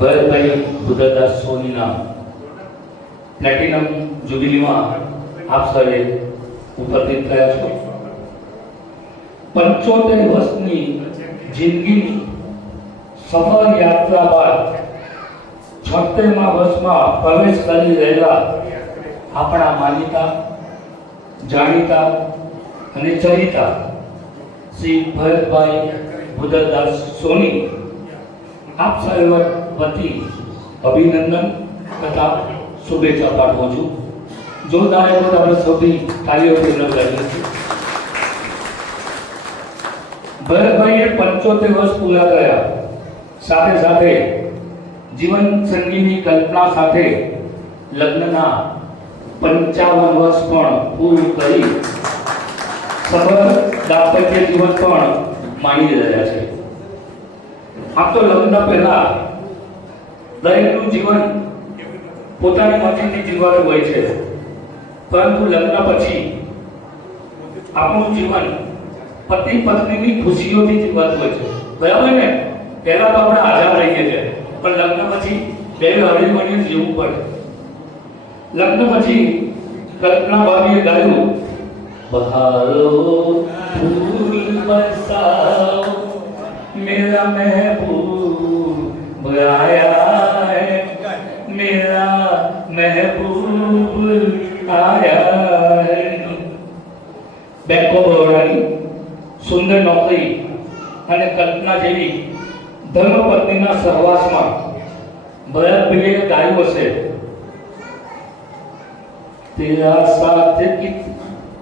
Bharatbhai બુદ્ધદાસ સોનીના platinum જુબિલીમાં આપ સર્વે ઉપસ્થિત થયા છો. 75 વર્ષની જિંદગીની સફળ યાત્રા બાદ 76મા વર્ષમાં પ્રવેશ કરી રહેલા આપણા માનીતા, જાણીતા અને ચરિતા શ્રી ભરતભાઈ બુદ્ધદાસ સોની આપ સર્વ વતી અભિનંદન તથા શુભેચ્છા પાઠવું છું. જોરદાર આપણે સૌથી તાળીઓથી લગાવીએ છીએ. ભરતભાઈએ 75 વર્ષ પૂરા કર્યા. સાથે સાથે જીવન સંગીની કલ્પના સાથે લગ્નના 55 વર્ષ પણ પૂરું કરી સફળ દાંપત્ય જીવન પણ માણી રહ્યા છે. આમ તો લગ્ન પહેલા દરેકનું જીવન પોતાની મરજીથી જીવવાનું હોય છે, પરંતુ લગ્ન પછી આપણું જીવન પતિ પત્નીની ખુશીઓથી જીવતું હોય છે. બરાબર ને? પહેલા તો આપણે આઝાદ રહીએ છીએ, પણ લગ્ન પછી બે હળી મળીને જીવવું પડે. લગ્ન પછી કલ્પના ભાભીએ ગાયું, બહારો ફૂલ બરસાઓ मेरा महबूब आया है, मेरा महबूब आया है. બેંક ઓફ બરોડાની સુંદર નોકરી અને કલ્પના જેવી ધર્મપત્નીના સહવાસમાં ભરતભાઈએ ગાયું હશે,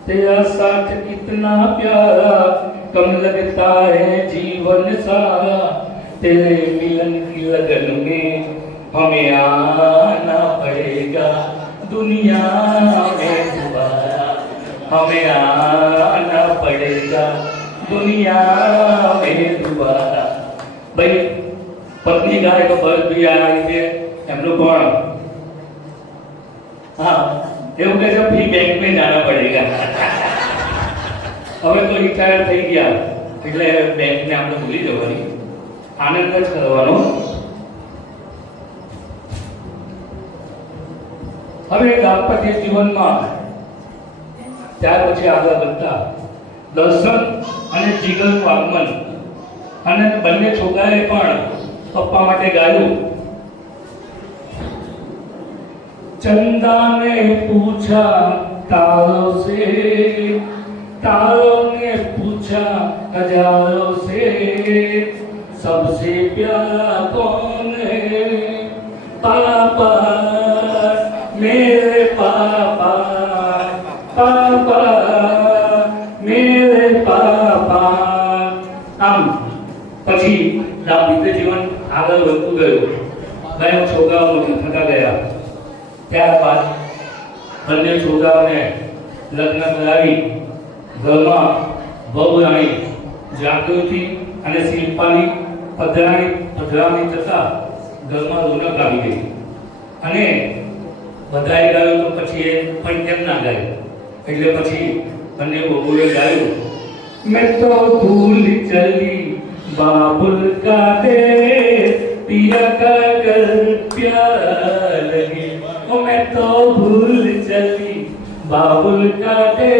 तेरा साथ कितना प्यारा, कम लगता है जीवन सारा, तेरे मिलन की लगन में हमें आना पड़ेगा, दुनिया में दोबारा हमें आना पड़ेगा, दुनिया में दोबारा. भाई पत्नी गाय तो भरत भी आया है એમનું પણ हाँ એવું કે છે ફી બેંક में जाना पड़ेगा. હવે તો રિટાયર થઈ ગયા એટલે બેંકને આપણે ભૂલી જવાની, આનંદ જ કરવાનો. હવે દાંપત્ય જીવનમાં ત્યાર પછી આગળ વધતા દર્શન અને જીગરનું આગમન અને બંને છોકરાએ પણ પપ્પા માટે ગાયું, चंदा ने पूछा तारों से, तारों ने पूछा हजारों से, सबसे प्यारा कौन है, पापा मेरे पापा, पापा मेरे पापा. આમ પછી દાંપત્ય જીવન આગળ વધતું ગયું. બંને છોકરાઓ મોટા થતા ગયા. ત્યારબાદ બંને છોકરાઓને લગ્ન કરાવી ઘરમાં વહુ રાણી જાગૃતિ અને શિલ્પાની પધરામણી થતા ઘરમાં રોનક આવી ગઈ. અને બધાએ ગાયું તો પછી એ પણ કેમ ના ગાયું, એટલે પછી બંને વહુએ ગાયું, મેં તો ભૂલ ચલી બાબુલ કા દે पिया का घर प्यारा लगे, मैं तो भूल चली बाबुल का दे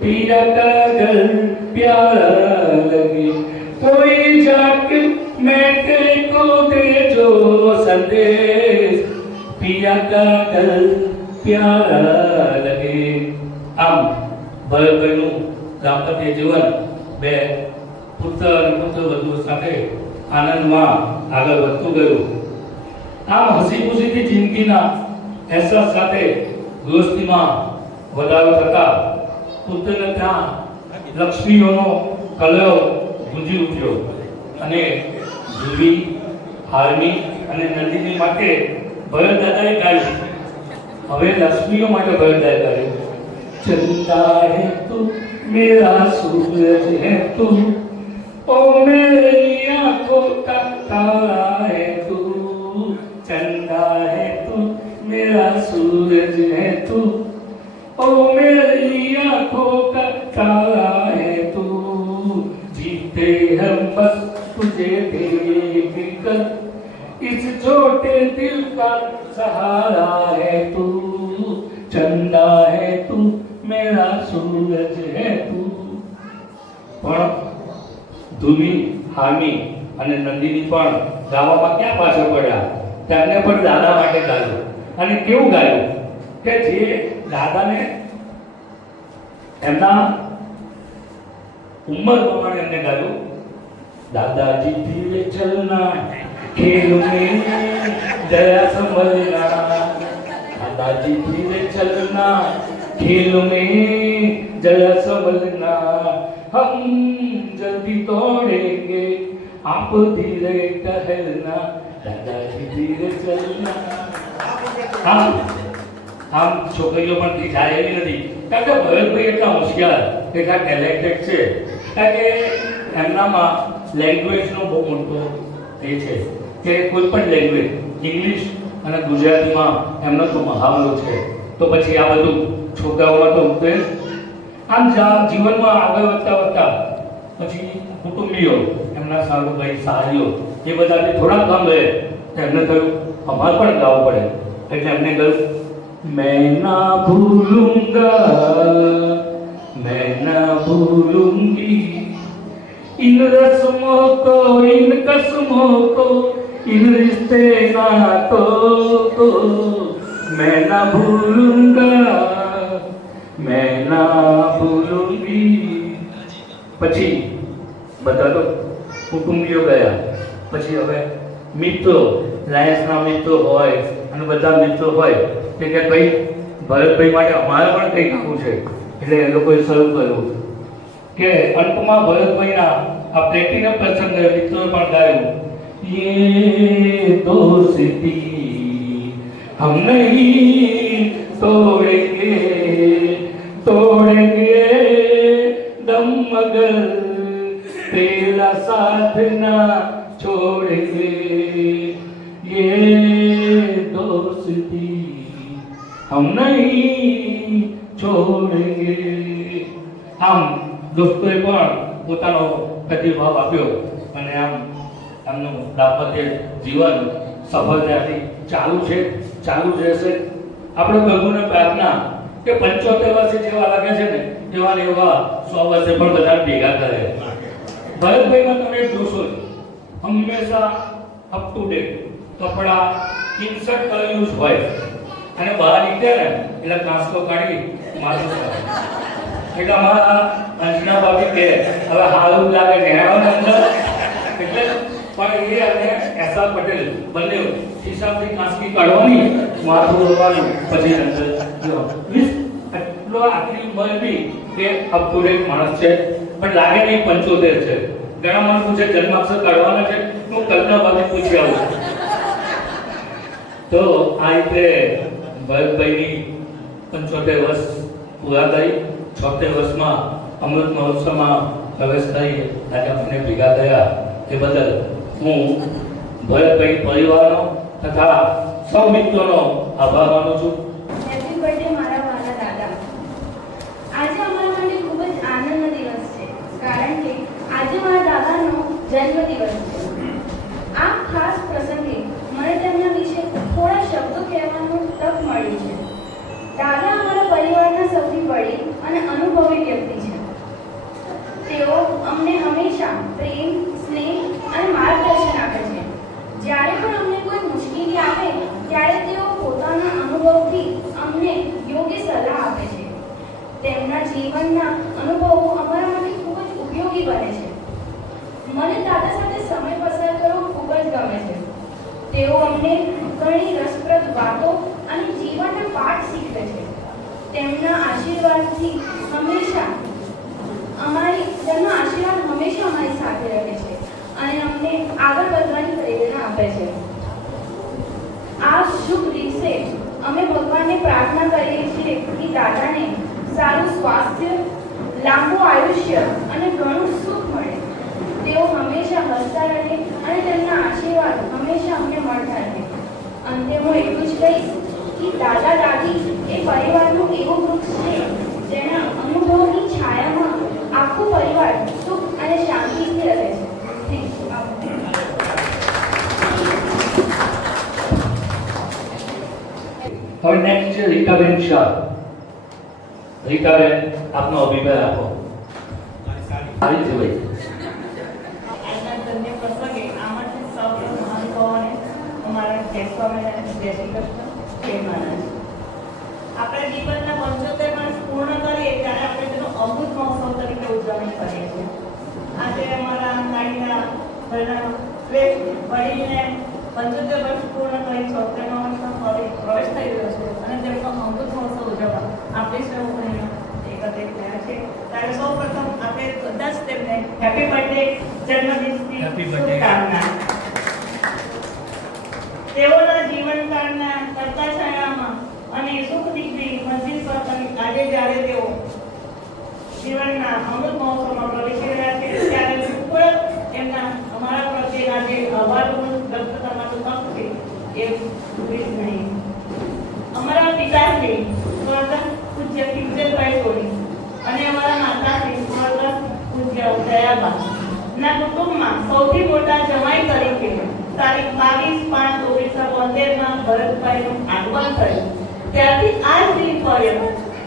पिया का घर प्यारा लगे, कोई जाके मैं तेरे को दे जो संदेश पिया का घर प्यारा लगे. આમ ભરતભાઈનું દાંપત્ય જીવન બે પુત્ર અને પુત્રવધુ સાથે આનંદમાં આગળ વધતું ગયું. આમ હસી ખુશીથી જિંદગીના અહેસાસ સાથે ગૃહસ્થીમાં વધારો થતા પુત્રને ત્યાં લક્ષ્મીઓનો કલરવ ગુંજી ઉઠ્યો અને ધ્રુવી, હાર્મી અને નંદિની માટે ભરત દાદાએ ગાયું. હવે લક્ષ્મીઓ માટે ભરત દાદાએ ગાયું. ચંદા હે તું મેરા સૂરજ હે તું, ओ मेरी आंखों का तारा है तू, चंदा है तू मेरा सूरज है तू, ओ मेरी आंखों का तारा है तू, जीते हम बस तुझे देख कर, इस छोटे दिल का सहारा है तू, चंदा है तू मेरा सूरज है तू. પણ ધ્રુવી, હામી અને નંદિની પણ ગાવામાં ક્યાં પાછળ પડ્યા? તેમને પણ દાદા માટે ગાયું. અને કેવું ગાયું કે જે દાદાને એમના ઉંમર પ્રમાણે એમને ગાયું. દાદાજી ધીરે ચલના ખેલ में जया संभलना, दादाजी धीरे चलना खेल में जया संभलना, हम जल्दी तोड़ेंगे आप धीरे टहलना, दादाजी धीरे चलना. આમ છોકરીઓ પણ ઠીક થાય એવી નથી, કારણ કે ભરતભાઈ એટલા હોશિયાર, એટલા ટેલેન્ટેડ છે, કારણ કે એમનામાં લેંગ્વેજનો બહુ મોટો એ છે કે કોઈ પણ લેંગ્વેજ, ઇંગ્લિશ અને ગુજરાતીમાં એમનો તો મહાવરો છે. તો પછી આ બધું છોકરાઓમાં તો ઉતરે. આમ જીવનમાં આગળ વધતા વધતા પછી કુટુંબીઓ, એમના સારુભાઈ, સારીઓ એ બધાને થોડાક કામ રહે તો એમને થયું અમારે પણ ગાવું પડે. એટલે એમને કહ્યું, मैं ना भूलूंगा, मैं ना भूलूंगी इन रस्मों को, इन कसमों को, इन रिश्ते नातों को, मैं ना भूलूंगा, मैं ना भूलूंगी. પછી બધા તો કુટુંબીઓ ગયા. પછી હવે મિત્રો, લાયન્સના મિત્રો હોય અને બધા મિત્રો હોય કે ભાઈ ભરતભાઈ માટે અમારે પણ કંઈ ગાવું છે. એટલે એ લોકોએ શરૂ કર્યું કે અંતમાં ભરતભાઈના આ પ્લેટિનમ પ્રસંગે મિત્રોએ પણ ગાયું, ये दोस्ती हम नहीं तोड़ेंगे, तोड़ेंगे दम मगर तेरा साथ ना छोड़ेंगे, ये दोस्ती हम નહીં છોડેંગે. આમ દોસ્તોએ પણ પોતાનો પ્રતિભાવ આપ્યો અને આમ એમનું દાંપત્ય જીવન સફળતાથી ચાલુ છે, ચાલુ જ રહેશે. આપણે પ્રભુને પ્રાર્થના કે 75 વર્ષે જેવા લાગે છે ને એવા ને એવા 100 વર્ષે પણ બધા ભેગા કરે. ભરતભાઈમાં તમે જોશો હંમેશા અપ ટુ ડેટ કપડા, ઇન્સર્ટ કરેલું જ હોય અને બહાર નીકળે ને એટલે કાંસકો કાઢી મારું એટલે અમારા અંજના ભાભી કે હવે હારું લાગે ને અંદર એટલે પણ એ અને એસઆર પટેલ બંને હિસાબથી કાંસકી કાઢવાની, માથું રોવાનું, પછી અંદર એટલો આટલી ઉંમર બી કે અપટુડેટ માણસ છે, પણ લાગે નહીં 75 છે. ઘણા માણસ પૂછે જન્માક્ષર કાઢવાના છે, હું કલ્પના ભાભી પૂછી આવું. તો આ રીતે ભરતભાઈની 75 વર્ષ પૂરા થઈ, 76 વર્ષમાં અમૃત મહોત્સવમાં પ્રવેશ કરી આજે આપણે ભેગા થયા. એ બદલ હું ભરતભાઈ પરિવારનો તથા સૌ મિત્રોનો આભાર માનું છું. હેપી બર્થડે મારા વાલા દાદા. આજે અમારા માટે ખૂબ જ આનંદનો દિવસ છે, કારણ કે આજે મારા દાદાનો જન્મદિવસ છે. આ ખાસ પ્રસંગે મને તેમના વિશે થોડા શબ્દો કહેવાનું તક મળી છે. દાદા અમારા પરિવારના સૌથી વડીલ અને અનુભવી વ્યક્તિ છે. તેઓ અમને હંમેશા પ્રેમ, સ્નેહ અને માર્ગદર્શન આપે છે. જ્યારે પણ અમને કોઈ મુશ્કેલી આવે ત્યારે તેઓ પોતાના અનુભવથી અમને યોગ્ય સલાહ આપે છે. તેમના જીવનના અનુભવો અમારા માટે ખૂબ જ ઉપયોગી બને છે. મને દાદા સાથે સમય પસાર કરવો ખૂબ જ ગમે છે. તેઓ અમને ઘણી રસપ્રદ વાતો અને જીવનના પાઠ શીખવે છે. તેમના આશીર્વાદ હંમેશા અમારી સાથે રહે છે અને અમને આગળ વધવાની પ્રેરણા આપે છે. આ શુભ દિવસે અમે ભગવાનને પ્રાર્થના કરીએ છીએ કે દાદાને સારું સ્વાસ્થ્ય, લાંબુ આયુષ્ય અને ઘણું સુખ મળે. તેઓ હંમેશા હસતા રહે અને તેમના આશીર્વાદ હંમેશા અમને મળતા રહે. અંતે હું એટલું જ કહીશ કે દાદા દાદી એ પરિવારનું એવું વૃક્ષ છે જેના અનુભવની છાયામાં આખો પરિવાર સુખ અને શાંતિથી રહે છે. હવે નેક્સ્ટ છે રીટાબેન શાહ. રીટાબેન, આપનો અભિપ્રાય આપો. સારી છે ભાઈ. આજના ધન્ય પ્રસંગે આમાંથી સૌપ્રથમ અનુભવોને અમારા જય સ્વામિનારાયણ, જય શ્રી કૃષ્ણ, જય મહારાજ. આપણા જીવનના 75 વર્ષ પૂર્ણ કરીએ ત્યારે આપણે તેનો અમૃત મહોત્સવ તરીકે ઉજવણી કરીએ છીએ. આજે અમારા ગાડીના વડીલને 75 વર્ષ પૂર્ણ કરી 76 વર્ષમાં પ્રવેશ થઈ રહ્યો છે અને તેમનો અમૃત મહોત્સવ ઉજવવા આપણે સૌ એકત્રિત થયા છે. ત્યારે સૌ પ્રથમ આપણે બધા જ તેમને હેપી બર્થડે, જન્મદિવસની શુભકામના. તેઓના જીવનકાળના કરતા છાયામાં અને સુખ દીકરી મંજિલ પર આજે જ્યારે તેઓ જીવનના અમૃત મહોત્સવમાં પ્રવેશી રહ્યા છે ત્યારે ખૂબ એમના અમારા પ્રત્યેના જે આભાર વ્યક્ત કરવાનું તક છે એ ભૂલીશ નહીં. અમારા પિતાશ્રી સ્વર્ગસ્થ પૂજ્ય કિંજલભાઈ સોની અને અમારા માતાશ્રી સ્વર્ગસ્થ પૂજ્ય દયાબા ના કુટુંબમાં સૌથી મોટા જમાઈ તરીકે તારીખ 22/5/1972 ભરતભાઈનું આગમન થયું. ત્યારથી આજ દિન પર્યંત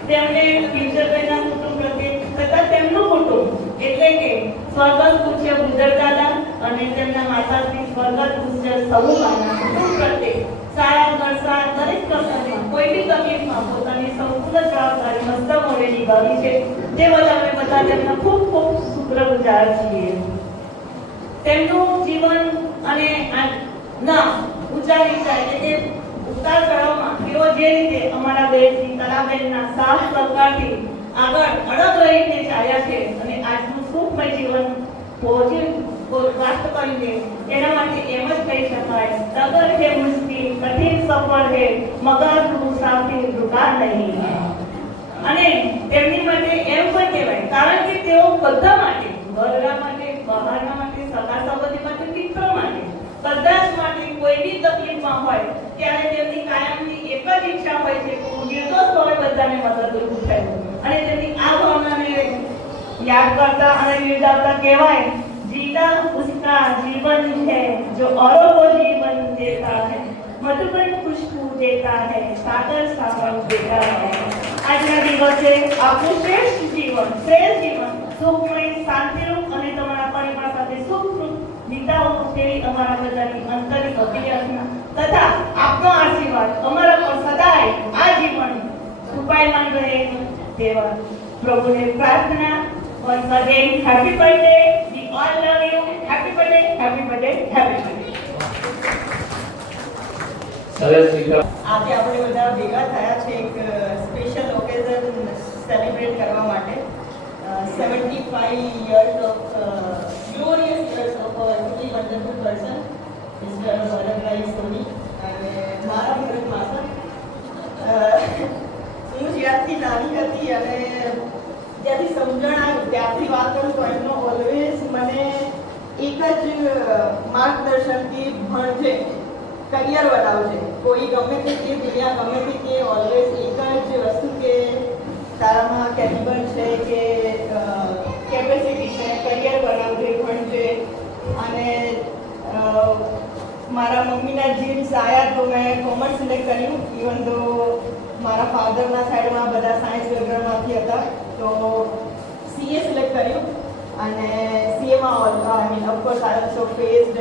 તેમને કિંજલભાઈના કુટુંબ પ્રત્યે તથા તેમનું કુટુંબ એટલે કે સ્વર્ગસ્થ પૂજ્ય ગુજરદાદા અને તેમના માતાશ્રી સ્વર્ગસ્થ પૂજ્ય સહુબાના કુટુંબ પ્રત્યે સારા ઘરસાર દરેક પ્રસંગમાં કોઈ બી તકલીફમાં પોતાની સંપૂર્ણ જવાબદારી મસ્ત મોડે નિભાવી છે. તે બદલ અમે બધા તેમના ખૂબ ખૂબ શુક્રગુજાર છીએ. તેમનું જીવન અને ઊંચા નીચા એટલે કે ઉતાર ચઢાવમાં તેઓ જે રીતે અમારા બેનની કલાબેનના સાથ સહકારથી આગળ અડગ રહીને ચાલ્યા છે અને આજનું સુખમય જીવન પ્રાપ્ત કર્યું છે એના માટે એમ જ કહી શકાય, ડગર છે મુશ્કેલ, કઠિન સફર છે, મગર મુસાફિર દુકાન નહીં. અને તેમની માટે એમ પણ કહેવાય કારણ કે તેઓ બધા માટે, ઘરના માટે, બહારના માટે, સગા સંબંધી માટે, મિત્રો માટે, બધા જ માટે કોઈ બી તકલીફમાં હોય ત્યારે તેમની કાયમની એક જ ઈચ્છા હોય છે કે હું નિર્દોષ ભાવે બધાને મદદરૂપ થયું. અને તેમની આ ભાવનાને યાદ કરતા અને બિરદાવતા કહેવાય, जीना उसका जीवन है जो औरों को जीवन देता है, मधुबन खुशबू देता है, सागर सावन देता है. આજના દિવસે આપણું શ્રેષ્ઠ જીવન સુખમય, શાંતિરૂપ અને તમારા પરિવાર સાથે સુખરૂપ વિતાવો તેવી અમારા બધાની અંતરની અભિયાચના તથા આપનો આશીર્વાદ અમારા પર સદાય આ જીવન કૃપાયમાન રહે તેવા પ્રભુને પ્રાર્થના. Once again, happy birthday. We all love you. Happy birthday, happy birthday, happy birthday. આજે આપણે બધા ભેગા થયા છે એક સ્પેશિયલ ઓકેઝન સેલિબ્રેટ કરવા માટે. 75 years of glorious years of a truly wonderful person, Mr. Bharatbhai Soni અને મારા ભરત માસા. હું જ્યારથી નાની હતી અને જ્યાંથી સમજણ આવ્યું ત્યારથી વાત કરું તો એમનો ઓલવેઝ મને એક જ માર્ગદર્શનથી ભણજે, કરિયર બનાવજે, કોઈ ગમે તે દુનિયા ગમે તે કે ઓલવેઝ એક જ વસ્તુ કે તારામાં કેપેબલ છે કે કેપેસિટી છે, કરિયર બનાવજે, ભણજે. અને મારા મમ્મીના ડ્રીમ્સ આવ્યા તો મેં કોમર્સ સિલેક્ટ કર્યું, ઇવન તો મારા ફાધરના સાઈડમાં બધા સાયન્સ બેકગ્રાઉન્ડમાંથી હતા તો CA સિલેક્ટ કર્યું. અને CAમાં I mean of course I also faced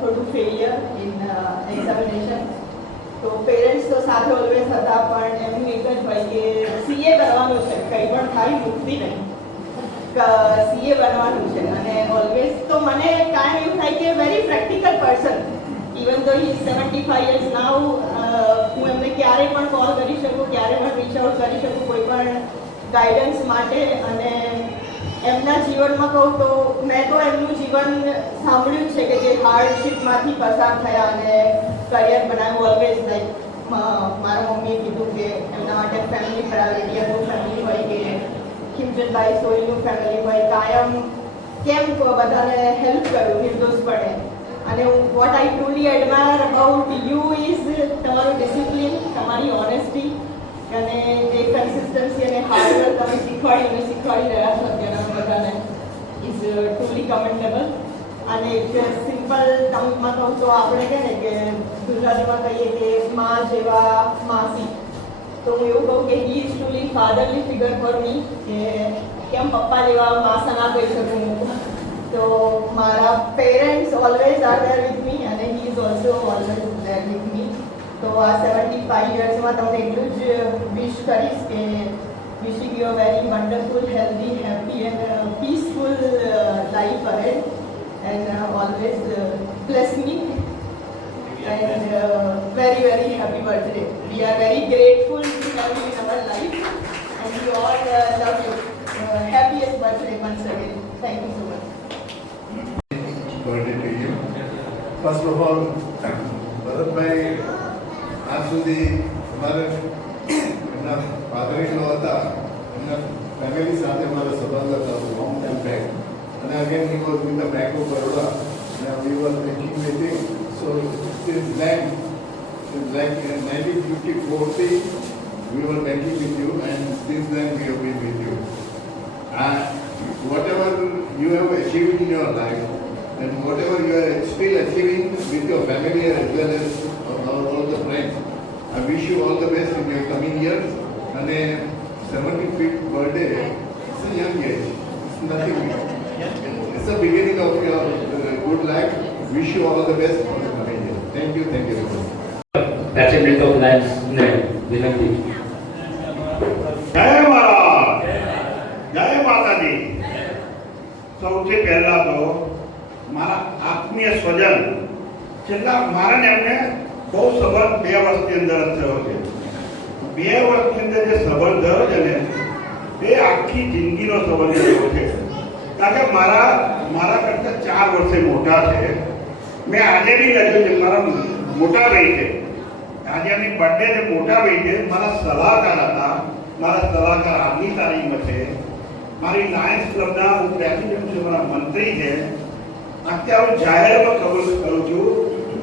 થોડું ફેલિયર ઇન એક્ઝામિનેશન. તો પેરેન્ટ્સ તો સાથે ઓલવેઝ હતા પણ એમનું એક જ હોય કે CA કરવાનું છે, કંઈ પણ થાય મુક્તિ નહીં, CA બનવાનું છે. અને ઓલવેઝ તો મને કાંઈ એવું થાય કે વેરી પ્રેક્ટિકલ પર્સન, ઇવન ધો હી 75 યર્સ નાઉ, હું એમને ક્યારે પણ કોલ કરી શકું, ક્યારે પણ રીચ આઉટ કરી શકું કોઈ પણ ગાઈડન્સ માટે. અને એમના જીવનમાં કહું તો મેં તો એમનું જીવન સાંભળ્યું છે કે જે હાર્ડશીપમાંથી પસાર થયા અને કરિયર બનાવ્યું. ઓલવેઝ લાઈક મારા મમ્મીએ કીધું કે એમના માટે ફેમિલી પ્રાયોરિટી હતું, ફેમિલી હોય કે ખીમચંદભાઈ સોહીનું ફેમિલી હોય, કાયમ કેમ બધાને હેલ્પ કર્યું નિર્દોષપણે. અને what I truly admire about you is તમારું ડિસિપ્લિન, તમારી ઓનેસ્ટી અને જે કન્સિસ્ટન્સી અને હાર્ડવર્ક તમે શીખવાડી રહ્યા છો અત્યારના બધાને ઇઝ ટ્રુલી કમેન્ડેબલ. અને એક સિમ્પલ ટર્મમાં કહું તો આપણે કહે ને કે ગુજરાતીમાં કહીએ કે મા જેવા માસી, તો હું એવું કહું કે he is truly fatherly figure for me. કે કેમ પપ્પા જેવા માસા ના કહી શકું હું, તો મારા parents always are there with me અને he is also always there with me. તો આ 75 યર્સમાં તમને એટલું જ વિશ કરીશ કે wishing you a very wonderful, healthy, happy and peaceful life ahead, and always bless me and very very happy birthday. We are very grateful to have you in our life and we all love you. Happiest birthday once again. Thank you so much. Birthday to you. First of all, Bharatbhai આજ સુધી અમારે એમના father in law હતા, એમના family સાથે મારો સંબંધ હતા લોંગ ટાઈમ બેક. અને again he was with the bank of Baroda and we were making with him. So since like in 1940 we were banking with you and since then we have been with you. And whatever you have achieved in your life and whatever you are still achieving with your family as well as all the friends, I wish you all the best in your coming years. And a 75th birthday, it's a young age, it's nothing. It's the beginning of your good life. Wish you all the best for the coming year. Thank you very much. President of Lions ને વિનંતી. જય મહારાજ, જય માતાજી. સૌથી પહેલા તો મારા આત્મીય સ્વજન છેલ્લા મારા ને એમને બહુ સંબંધ 2 વર્ષની અંદર જ થયો છે. 2 વર્ષની અંદર જે સંબંધ થયો છે ને એ આખી જિંદગીનો સંબંધ થયો છે. કારણ કે મારા કરતા 4 વર્ષે મોટા છે. મેં આજે બી લખ્યું છે, મારા મોટા ભાઈ છે, આજે એમની બર્થડે છે, મોટા ભાઈ છે, મારા સલાહકાર હતા. મારા સલાહકાર આજની તારીખમાં છે. મારી લાયન્સ ક્લબના હું પ્રેસિડેન્ટ છું, મારા મંત્રી છે. અત્યારે હું જાહેરમાં કબૂલ કરું છું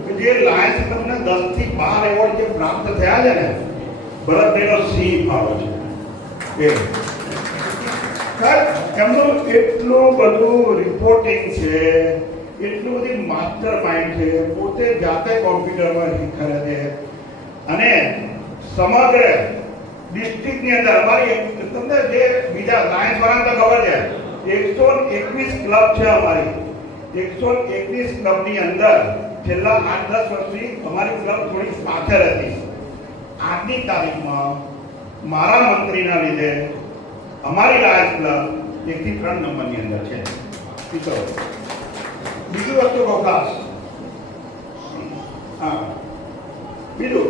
કે જે લાયન્સ ક્લબના 10 થી 12 એવોર્ડ જે પ્રાપ્ત થયા છે ને, ભરતભાઈનો સિંહ ફાળો છે. એમનું એટલું બધું રિપોર્ટિંગ છે, એટલું બધી માસ્ટર માઇન્ડ છે, પોતે જાતે કોમ્પ્યુટરમાં શીખે છે. અને સમગ્ર ડિસ્ટ્રિક્ટની અંદર અમારી તમને જે બીજા લાયન્સ વાળાને તો ખબર છે 121 ક્લબ છે અમારી. 121 ક્લબની અંદર છેલ્લા 8-10 વર્ષથી અમારી ક્લબ થોડી પાછળ હતી. આજની તારીખમાં મારા મંત્રીના લીધે અમારી લાયન્સ ક્લબ 1 થી 3 નંબરની અંદર છે. બીજું વસ્તુ અવકાશ. હા, બીજું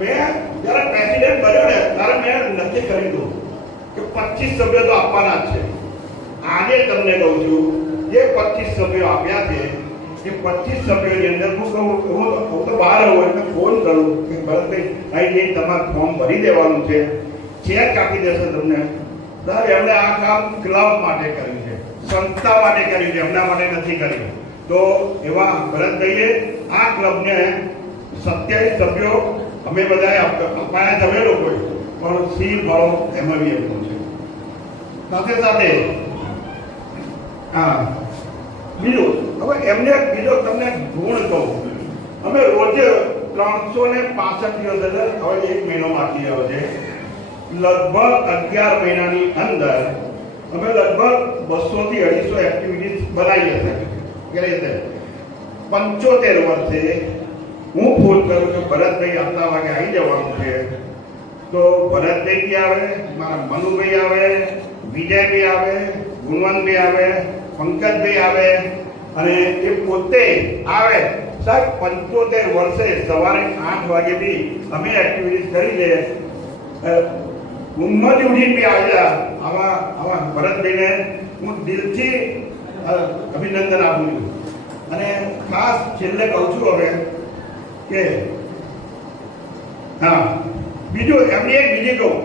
મેં જ્યારે પ્રેસિડેન્ટ બન્યો ને ત્યારે મેં નક્કી કરી દીધું કે 25 સભ્યો તો આપવાના જ છે. આજે તમને કહું છું, જે 25 સભ્યો આપ્યા છે એ 25 સભ્યોની અંદર હું તો બહાર આવું એટલે ફોન કરું કે ભરતભાઈ અહીં જઈને તમારે ફોર્મ ભરી દેવાનું છે, ચેક આપી દેશે તમને. સર એમણે આ કામ ક્લબ માટે કર્યું છે, સંસ્થા માટે કર્યું છે, એમના માટે નથી કર્યું. તો એવા ભરતભાઈએ આ ક્લબને 27 સભ્યો અમે બધાએ અપાયા તમે લોકોએ, પણ સિંહ ફાળો એમાં બી એમનો છે. સાથે સાથે હા બીજું, હવે એમને બીજો તમને ગુણ કહું. અમે રોજે 365 દિવસ એટલે હવે 1 મહિનો બાકી રહ્યો છે. લગભગ 11 મહિનાની અંદર અમે લગભગ 200 થી 250 એક્ટિવિટીઝ બનાવી હશે. કે રીતે 75 વર્ષે હું ફોન કરું કે ભરતભાઈ આટલા વાગે આવી જવાનું છે, તો ભરતભાઈ બી આવે, મારા મનુભાઈ આવે, વિજયભાઈ આવે, ગુણવંતભાઈ આવે, પંકજભાઈ આવે, અને એ પોતે આવે સાહેબ 75 વર્ષે સવારે 8 વાગ્યાથી અમે એક્ટિવિટીઝ કરી છે. ઉંમર ઉડીને બી આવ્યા આવા ભરતભાઈને હું દિલથી અભિનંદન આપું છું. અને ખાસ છેલ્લે કહું છું હવે કે હા બીજું એમની એક બીજી કહું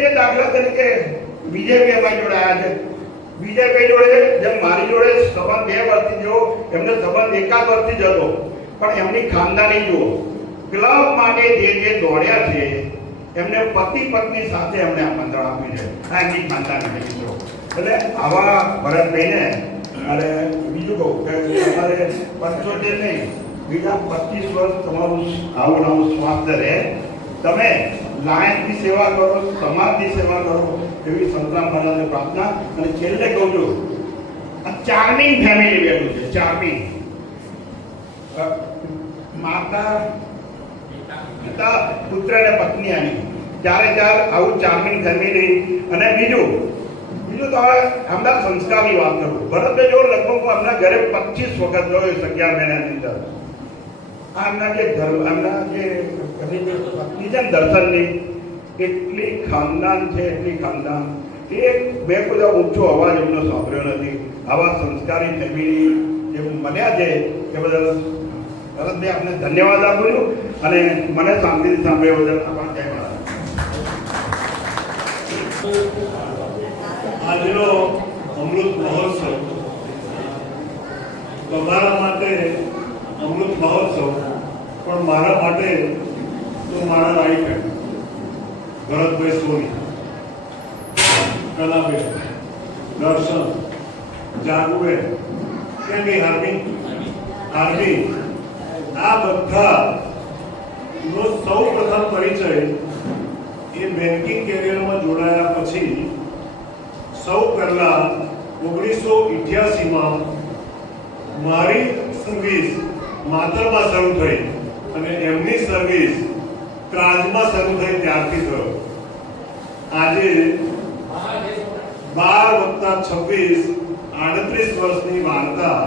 જે દાખલા તરીકે વિજયભાઈ અમારી જોડે આવ્યા છે. વિજયભાઈ જોડે જેમ મારી જોડે સંબંધ 2 વર્ષથી જો એમને સંબંધ 1 વર્ષથી જ હતો, પણ એમની ખાનદાની જુઓ ક્લબ માટે જે દોડ્યા છે એમને પતિ પત્ની સાથે એમને આમંત્રણ આપ્યું છે. આ એમની ખાનદાની મિત્રો. એટલે આવા ભરતભાઈને અને બીજું કહું કે તમારે 75 નહીં બીજા 25 વર્ષ તમારું આવું નવું સ્વાસ્થ્ય રહે. તમે લાયકની સેવા કરો, સમાજની સેવા કરો એવી સંતરામ મહારાજને પ્રાર્થના. અને છેલ્લે કહું છું આ ચાર્મિંગ ફેમિલી બેઠું છે. ચાર્મિંગ માતા પિતા પુત્ર અને પત્ની આની ચારે ચાર આવું ચાર્મિંગ ફેમિલી. અને બીજું તો હવે હમણાં સંસ્કારની વાત કરું. ભરતભાઈ જો લગભગ હું એમના ઘરે 25 વખત જોયો 11 મહિનાની અંદર. એમના જે પત્ની છે દર્શનની એટલી ખાનદાન છે, એટલી ખાનદાન કે મેં કોઈ ઊંચો અવાજ એમનો સાંભળ્યો નથી. આવા સંસ્કારી ફેમિલી જે મળ્યા છે એ બદલ ભરતભાઈ આપને ધન્યવાદ આપું છું. અને મને શાંતિથી સાંભળ્યા બદલ આપણા જય મહારાજ. આજનો અમૃત મહોત્સવ તમારા માટે અમૃત મહોત્સવ, પણ મારા માટે તો મારા લાઈફ ભરતભાઈ સોની, કલાબેન, દર્શન, જાગુબેન, કેમી આર્મી આ બધા નો સૌ પ્રથમ પરિચય એ બેન્કિંગ કેરિયરમાં જોડાયા પછી સૌ પહેલા 1988માં મારી સર્વિસ માતરમાં શરૂ થઈ અને એમની સર્વિસ ત્રાજમાં શરૂ થઈ ત્યારથી થયો. આજે 12 + 26 38 વર્ષની વાર્તા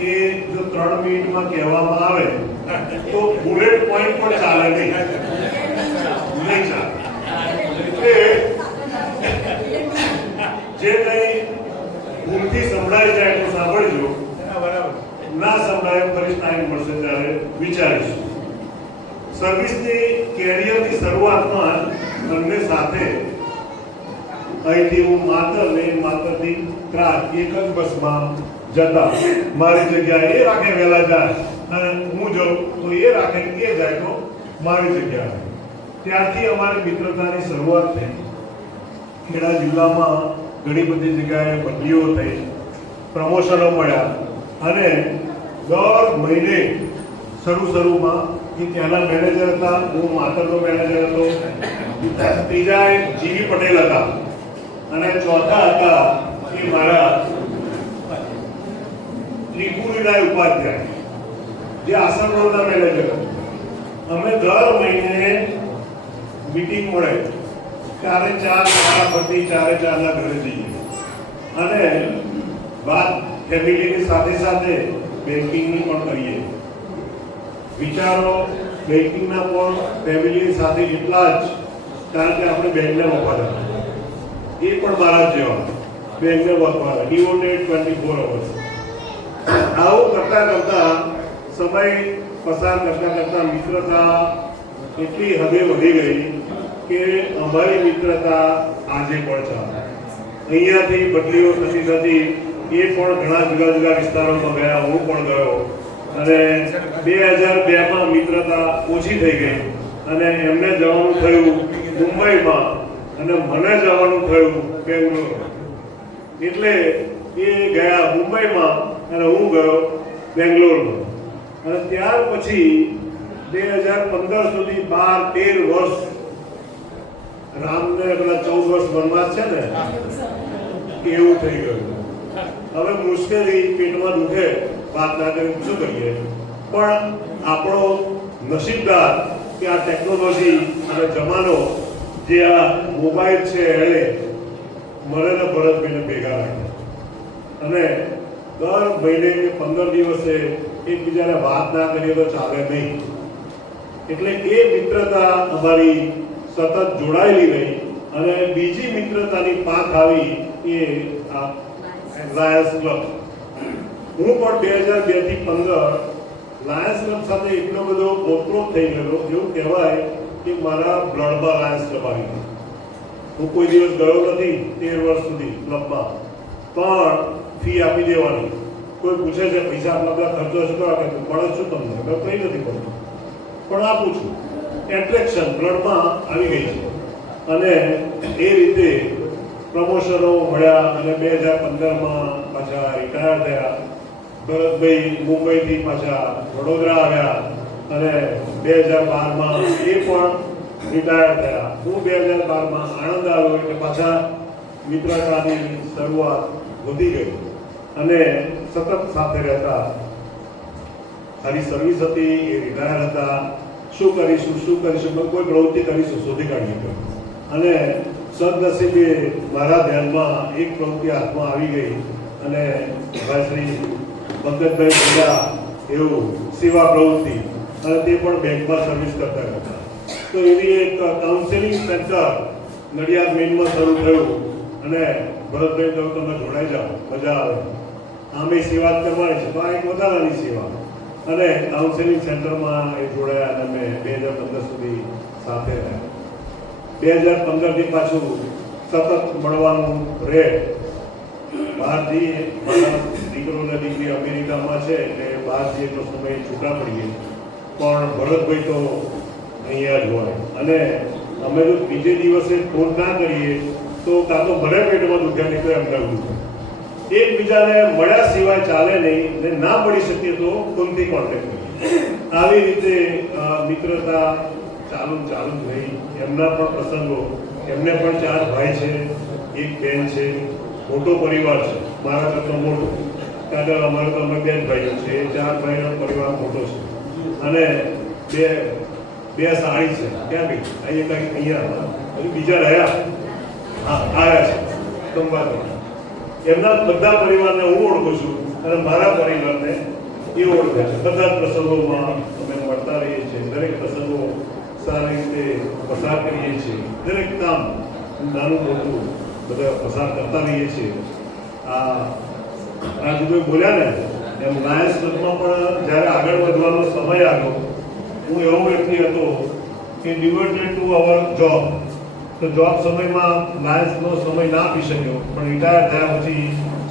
એ જો 3 મિનિટમાં કહેવામાં આવે તો બુલેટ પોઈન્ટ પણ ચાલે નહીં ચાલે. એટલે જે કઈ ભૂલથી સંભળાઈ જાય તો સાંભળજો, ના સંભળાય ફરી ટાઈમ મળશે ત્યારે વિચારીશું. સર્વિસની કેરિયરની શરૂઆતમાં બંને સાથે અહીંથી હું માતરથી ત્રાજ એક જ બસમાં જતા. મારી જગ્યા એ રાખે વહેલા જાય અને હું જાઉં તો એ રાખે એ જાય તો મારી જગ્યા. ત્યારથી અમારી મિત્રતાની શરૂઆત થઈ. ખેડા જિલ્લામાં ઘણી બધી જગ્યાએ બદલીઓ થઈ, પ્રમોશનો મળ્યા અને દર મહિને શરૂમાં એ ત્યાંના મેનેજર હતા, હું માતરનો મેનેજર હતો, ત્રીજા એક જીવી પટેલ હતા અને ચોથા હતા એ મારા ત્રિપુરીરાય ઉપાધ્યાય જે આસન રોડના મેનેજર હતા. અમે દર મહિને મીટિંગ મળે, 4 ફરતી 4 ના ઘરે જઈએ અને વાત ફેમિલીની સાથે સાથે બેન્કિંગની પણ કરીએ. વિચારો બેન્કિંગના પણ ફેમિલીની સાથે એટલા જ, કારણ કે આપણે બેંકને વફાદાર, એ પણ મારા જેવા બેંકને વફાદાર, ડિવોટેડ 24 અવર્સ. આવું કરતા સમય પસાર કરતા મિત્રતા એટલી હદે વધી ગઈ કે અમારી મિત્રતા આજે પણ ચાલે. અહીંયાથી બદલીઓ થતી એ પણ ઘણા જુદા જુદા વિસ્તારોમાં ગયા, હું પણ ગયો અને 2002માં મિત્રતા ઓછી થઈ ગઈ અને એમને જવાનું થયું મુંબઈમાં અને મને જવાનું થયું બેંગ્લોર. એટલે એ ગયા મુંબઈમાં અને હું ગયો બેંગ્લોરમાં. અને ત્યાર પછી 2015 સુધી 12-13 વર્ષ રામને પેલા 14 વર્ષ વનવાસ છે ને એવું થઈ ગયું. હવે મુશ્કેલી પેટમાં દુખે, વાત ના કરી શું કરીએ, પણ આપણો નસીબદાર કે આ ટેકનોલોજી અને જમાનો જે આ મોબાઈલ છે એને મને ને ભરતભાઈને ભેગા રાખ્યા અને દર મહિને કે 15 દિવસે એકબીજાને વાત ના કરીએ તો ચાલે નહીં. એટલે એ મિત્રતા અમારી સતત જોડાયેલી રહી અને બીજી મિત્રતાની પાંખ આવી એ આ લાયન્સ ક્લબ. હું પણ 2002 થી 15 લાયન્સ ક્લબ સાથે એટલો બધો ઓતપ્રોત થઈ ગયો, એવું કહેવાય કે મારા બ્લડમાં લાયન્સ ક્લબ આવી ગયું. હું કોઈ દિવસ ગયો નથી 13 વર્ષ સુધી ક્લબમાં, પણ ફી આપી દેવાની. કોઈ પૂછે છે પૈસા આટલા બધા ખર્ચો છે તો આપે, પડે છું તમને કંઈ નથી પડતું, પણ આપું છું. એટ્રેક્શન બ્લડમાં આવી ગઈ છે અને એ રીતે પ્રમોશનો મળ્યા અને 2015માં પાછા રિટાયર થયા. ભરતભાઈ મુંબઈથી પાછા વડોદરા આવ્યા અને 2012માં એ પણ રિટાયર થયા. હું 2012માં આણંદ આવ્યો એટલે પાછા મિત્રતાની શરૂઆત વધી ગઈ અને સતત સાથે રહેતા. સારી સર્વિસ હતી, એ રિટાયર હતા. શું કરીશું કોઈ પ્રવૃત્તિ કરીશું શોધી કાઢીએ. અને સદનસીબે મારા ધ્યાનમાં એક પ્રવૃત્તિ હાથમાં આવી ગઈ અને ભાઈ શ્રી પંકજભાઈ બોલ્યા એવું સેવા પ્રવૃત્તિ, અને તે પણ બેંકમાં સર્વિસ કરતા હતા. તો એવી એક કાઉન્સેલિંગ સેન્ટર નડિયાદ મેઇનમાં શરૂ થયું અને ભરતભાઈ કહ્યું તમે જોડાઈ જાઓ, મજા આવે, આમે સેવા જ કરવાની છે તો આ એક વધારાની સેવા. અને કાઉન્સેલિંગ સેન્ટરમાં એ જોડાયા અને મેં 2015 સુધી સાથે રહ્યા. 2015થી પાછું સતત મળવાનું રહે. બહારથી મારા દીકરો અને દીકરી અમેરિકામાં છે એટલે બહાર જઈએ તો સમય છૂટા પડીએ, પણ ભરતભાઈ તો અહીંયા જ હોય. અને અમે જો બીજે દિવસે ફોન ના કરીએ તો કાં તો ભલે પેટમાં દુખ્યા નહીં તો એમને દુખે. એકબીજાને મળ્યા સિવાય ચાલે નહીં ને ના મળી શકીએ તો ફોનથી કોન્ટેક્ટ કરીએ. આવી રીતે મિત્રતા ચાલુ રહી. એમના પણ પ્રસંગો, એમને પણ 4 ભાઈ છે, 1 બેન છે, મોટો પરિવાર છે મારા કરતાં મોટો. કારણ અમારે તો અમે 2 ભાઈઓ છે, 4 ભાઈનો પરિવાર મોટો છે. અને બે સાડી છે. ક્યાં ગઈ? અહીંયા હજુ બીજા રહ્યા, હા આવ્યા છે સંવાદમાં. એમના બધા પરિવારને હું ઓળખું છું અને મારા પરિવારને એ ઓળખે છે. બધા જ પ્રસંગોમાં અમે મળતા રહીએ છીએ. દરેક પ્રસંગો સારી રીતે પસાર કરીએ છીએ. દરેક કામ નાનું મોટું બધા પસાર કરતા રહીએ છીએ. આ રાજુભાઈ બોલ્યા ને એમ લાયન્સ ક્લબમાં પણ જ્યારે આગળ વધવાનો સમય આવ્યો, હું એવો વ્યક્તિ હતો કે ડિવોટેડ ટુ અવર જોબ. તો જોબ સમયમાં લાયન્સનો સમય ના આપી શક્યો, પણ રિટાયર થયા પછી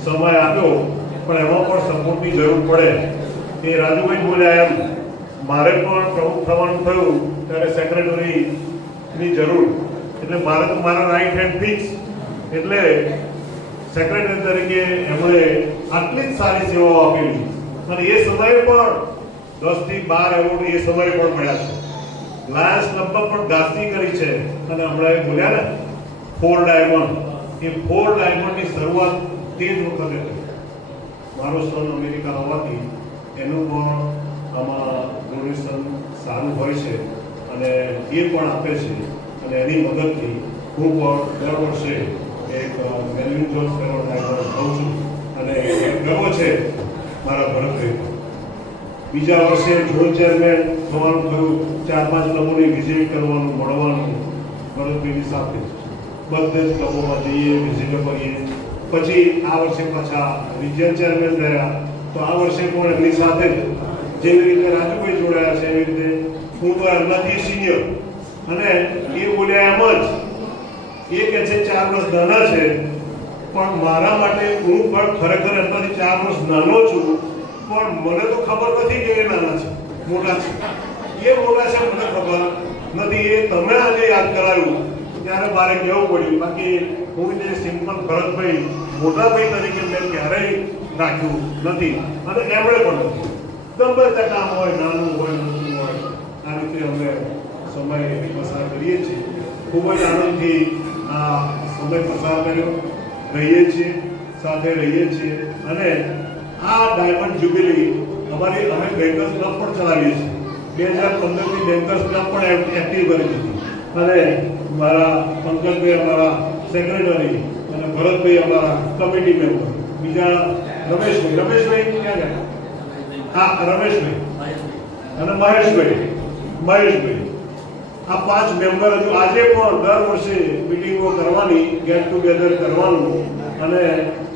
સમય આપ્યો, પણ એમાં પણ સપોર્ટની જરૂર પડે. એ રાજુભાઈ બોલ્યા એમ મારે પણ પ્રમુખ થવાનું થયું ત્યારે સેક્રેટરીની જરૂર. એટલે મારે તો મારા રાઈટ હેન્ડ ફિક્સ, એટલે સેક્રેટરી તરીકે એમણે આટલી જ સારી સેવાઓ આપેલી. અને એ સમયે પણ 10 થી 12 એવોર્ડ એ સમયે પણ મળ્યા છે. લાયન્સ ક્લબમાં પણ ગાસ્તી કરી છે. અને હમણાં એ બોલ્યા ને 4 ડાયમંડ, એ 4 ડાયમંડની શરૂઆત તે જ વખતે કરી. મારો સન અમેરિકા હોવાથી એનું પણ આમાં ડોનેશન સારું હોય છે અને એ પણ આપે છે. અને એની મદદથી હું પણ દર વર્ષે એક વેલ્યુ જોબ ફેલો ડાયમંડ લઉં છું અને ગર્વ છે મારા ભરતભાઈ. બીજા વર્ષે જોડ ચેરમેન થવાનું થયું. 4-5 ક્લબોની વિઝિટ કરવાનું, મળવાનું ભરતભાઈની સાથે. બધે જ ક્લબોમાં જઈએ, વિઝિટો કરીએ. પછી આ વર્ષે પાછા રિજિયન ચેરમેન રહ્યા, તો આ વર્ષે પણ એમની સાથે જેવી રીતે રાજુભાઈ જોડાયા છે એવી રીતે હું તો એમનાથી સિનિયર. અને એ બોલ્યા એમ જ, એ કહે છે 4 વર્ષ નાના છે, પણ મારા માટે હું પણ ખરેખર એમનાથી 4 વર્ષ નાનો છું, પણ મને તો ખબર નથી કે એ નાના છે, મોટા છે. એ મોટા છે મને ખબર નથી. એ તમે આજે યાદ કરાયું ત્યારે મારે કહેવું પડ્યું. બાકી હું જે સિમ્પલ ભરતભાઈ મોટાભાઈ તરીકે મેં ક્યારેય રાખ્યું નથી અને એમણે પણ નથી. ગમે તે કામ હોય, નાનું હોય મોટું હોય, આ રીતે અમે સમય પસાર કરીએ છીએ. ખૂબ જ આનંદથી આ સમય પસાર કર્યો. રહીએ છીએ, સાથે રહીએ છીએ. અને આ ડાયમંડ જ્યુબિલી અમે બેન્કર્સ ક્લબ પણ ચલાવીએ છીએ. 2015થી બેન્કર્સ ક્લબ પણ એક્ટિવ કરી દીધી. અને મારા પંકજભાઈ અમારા સેક્રેટરી અને ભરતભાઈ અમારા કમિટી મેમ્બર, બીજા રમેશભાઈ ક્યાં ગયા? હા, રમેશભાઈ અને મહેશભાઈ. આ 5 મેમ્બર હજુ આજે પણ દર વર્ષે મીટિંગો કરવાની, ગેટ ટુગેધર કરવાનું અને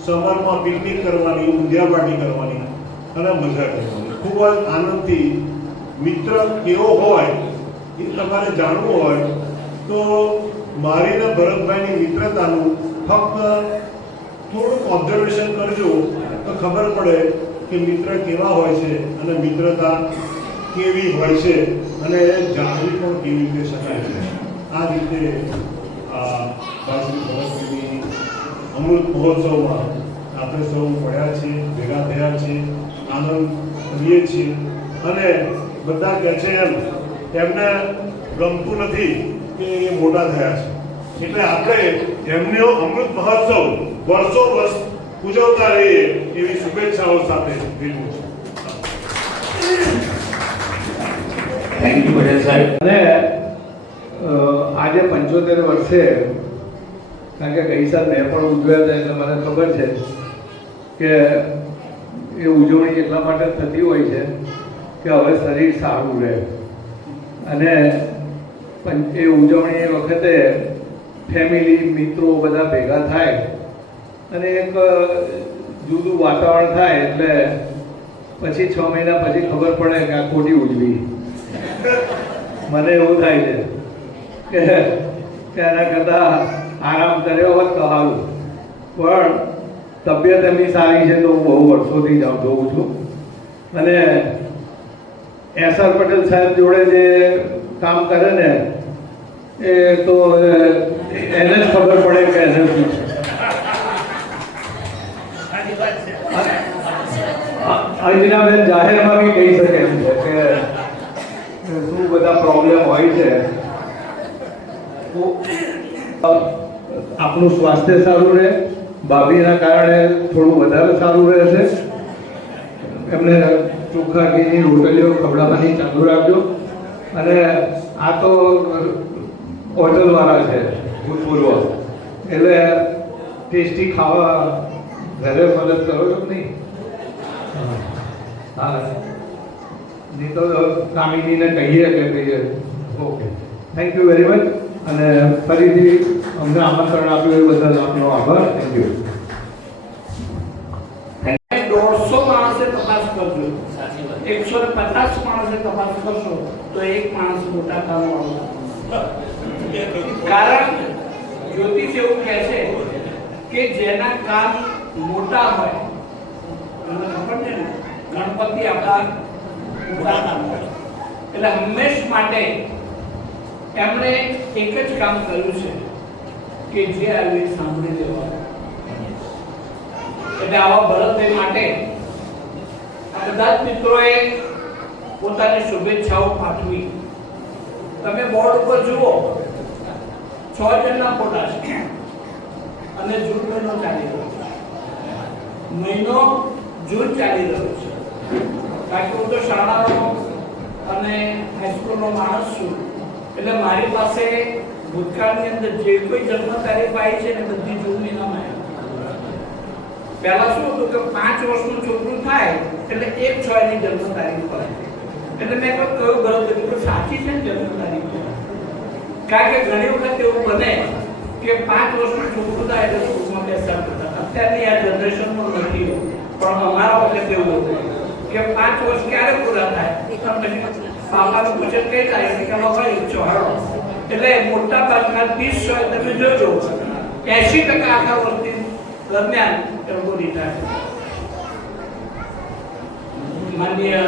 સમરમાં પિકનિક કરવાની, ઊંધિયા પાર્ટી કરવાની અને મજા કરવાની. ખૂબ જ આનંદથી મિત્ર કેવો હોય એ તમારે જાણવું હોય તો મારી ને ભરતભાઈની મિત્રતાનું ફક્ત થોડુંક ઓબ્ઝર્વેશન કરજો તો ખબર પડે કે મિત્ર કેવા હોય છે અને મિત્રતા કેવી હોય છે અને જાણવી પણ કેવી રીતે શકાય છે. આ રીતે ભાઈ ભરતભાઈની અમૃત મહોત્સવમાં આપણે સૌ મળ્યા છીએ, ભેગા થયા છીએ, આનંદ કરીએ છીએ અને બધા કહે છે એમને ગમતું નથી કે એ મોટા થયા છે એટલે આપણે એમનો અમૃત મહોત્સવ વર્ષો વર્ષ ઉજવતા રહીએ એવી શુભેચ્છાઓ સાથે વિરમું છું. થેન્ક યુ પટેલ સાહેબ. અને આજે 75 વર્ષે, કારણ કે ગઈ સાલ મેં પણ ઉજવ્યા હતા એટલે મને ખબર છે કે એ ઉજવણી એટલા માટે થતી હોય છે કે હવે શરીર સારું રહે અને એ ઉજવણી વખતે ફેમિલી મિત્રો બધા ભેગા થાય અને એક જુદું વાતાવરણ થાય એટલે પછી 6 મહિના પછી ખબર પડે કે આ ખોટી ઉજવી. મને એવું થાય છે કે એના કરતાં આરામ કર્યો હોત તો સારું. પણ તબિયત એમની સારી છે તો હું બહુ વર્ષોથી જોઉં છું અને એસ.આર. પટેલ સાહેબ જોડે જે કામ કરે ને એ તો એને જ ખબર પડે કે એને શું છે. અંજનાબેન જાહેરમાં બી કહી શકે છે કે શું બધા પ્રોબ્લેમ હોય છે. આપણું સ્વાસ્થ્ય સારું રહે, ભાભીના કારણે થોડું વધારે સારું રહેશે. એમને ચોખ્ખા ઘીની રોટલીઓ ખવડાવવાની ચાલુ રાખજો. અને આ તો હોટલવાળા છે ભૂતપૂર્વ, એટલે ટેસ્ટી ખાવા ઘરે મદદ કરો છો નહીં? હા, નહીં તો કામિનીને કહીએ કે okay. Thank you very much. અને ફરીથી અમને આમંત્રણ આપ્યું એ બદલ આપનો આભાર. Thank you. 150 માણસે તપાસ કરજો, 150 માણસે તપાસ કરશો તો એક માણસ મોટા કામ વાળો. કારણ જ્યોતિષ એવું કહે છે કે જેના કામ મોટા હોય, તમને ખબર છે ને, ગણપતિ આપણા મોટા કામ હોય એટલે હંમેશ માટે એમણે એક જ કામ કર્યું છે કે જે આવ્યું એ સાંભળી લેવાનું. એટલે આવા ભરતભાઈ માટે આ બધા જ મિત્રોએ પોતાની શુભેચ્છાઓ પાઠવી. તમે બોર્ડ ઉપર જુઓ 6 જણના ફોટા છે અને જૂન મહિનો ચાલી રહ્યો છે. મહિનો જૂન ચાલી રહ્યો છે. કારણ કે હું તો શાળાનો અને હાઈસ્કૂલનો માણસ છું એટલે મારી પાસે ભૂતકાળની અંદર જે કોઈ જન્મ તારીખ આવી છે ને બધી જૂન મહિનામાં આવી. પહેલા શું હતું કે 5 વર્ષનું છોકરું થાય એટલે 1/6 ની જન્મ તારીખ પડે. એટલે મેં કહ્યું બરોબર કે સાચી છે ને જન્મ તારીખ. કારણ કે ઘણી વખત એવું બને કે 5 વર્ષનું છોકરું થાય એટલે સ્કૂલમાં બેસતા હતા. અત્યારની આ જનરેશનમાં નથી, પણ અમારા વખતે એવું હતું કે 5 વર્ષ ક્યારે પૂરા થાય પાપાનું પૂછે કઈ તારીખ કે ભાઈ 6. એટલે મોટા ભાગના 30% તમે જોજો 80% આખા વર્ષની દરમિયાન એ લોકો રિટાયર. માનનીય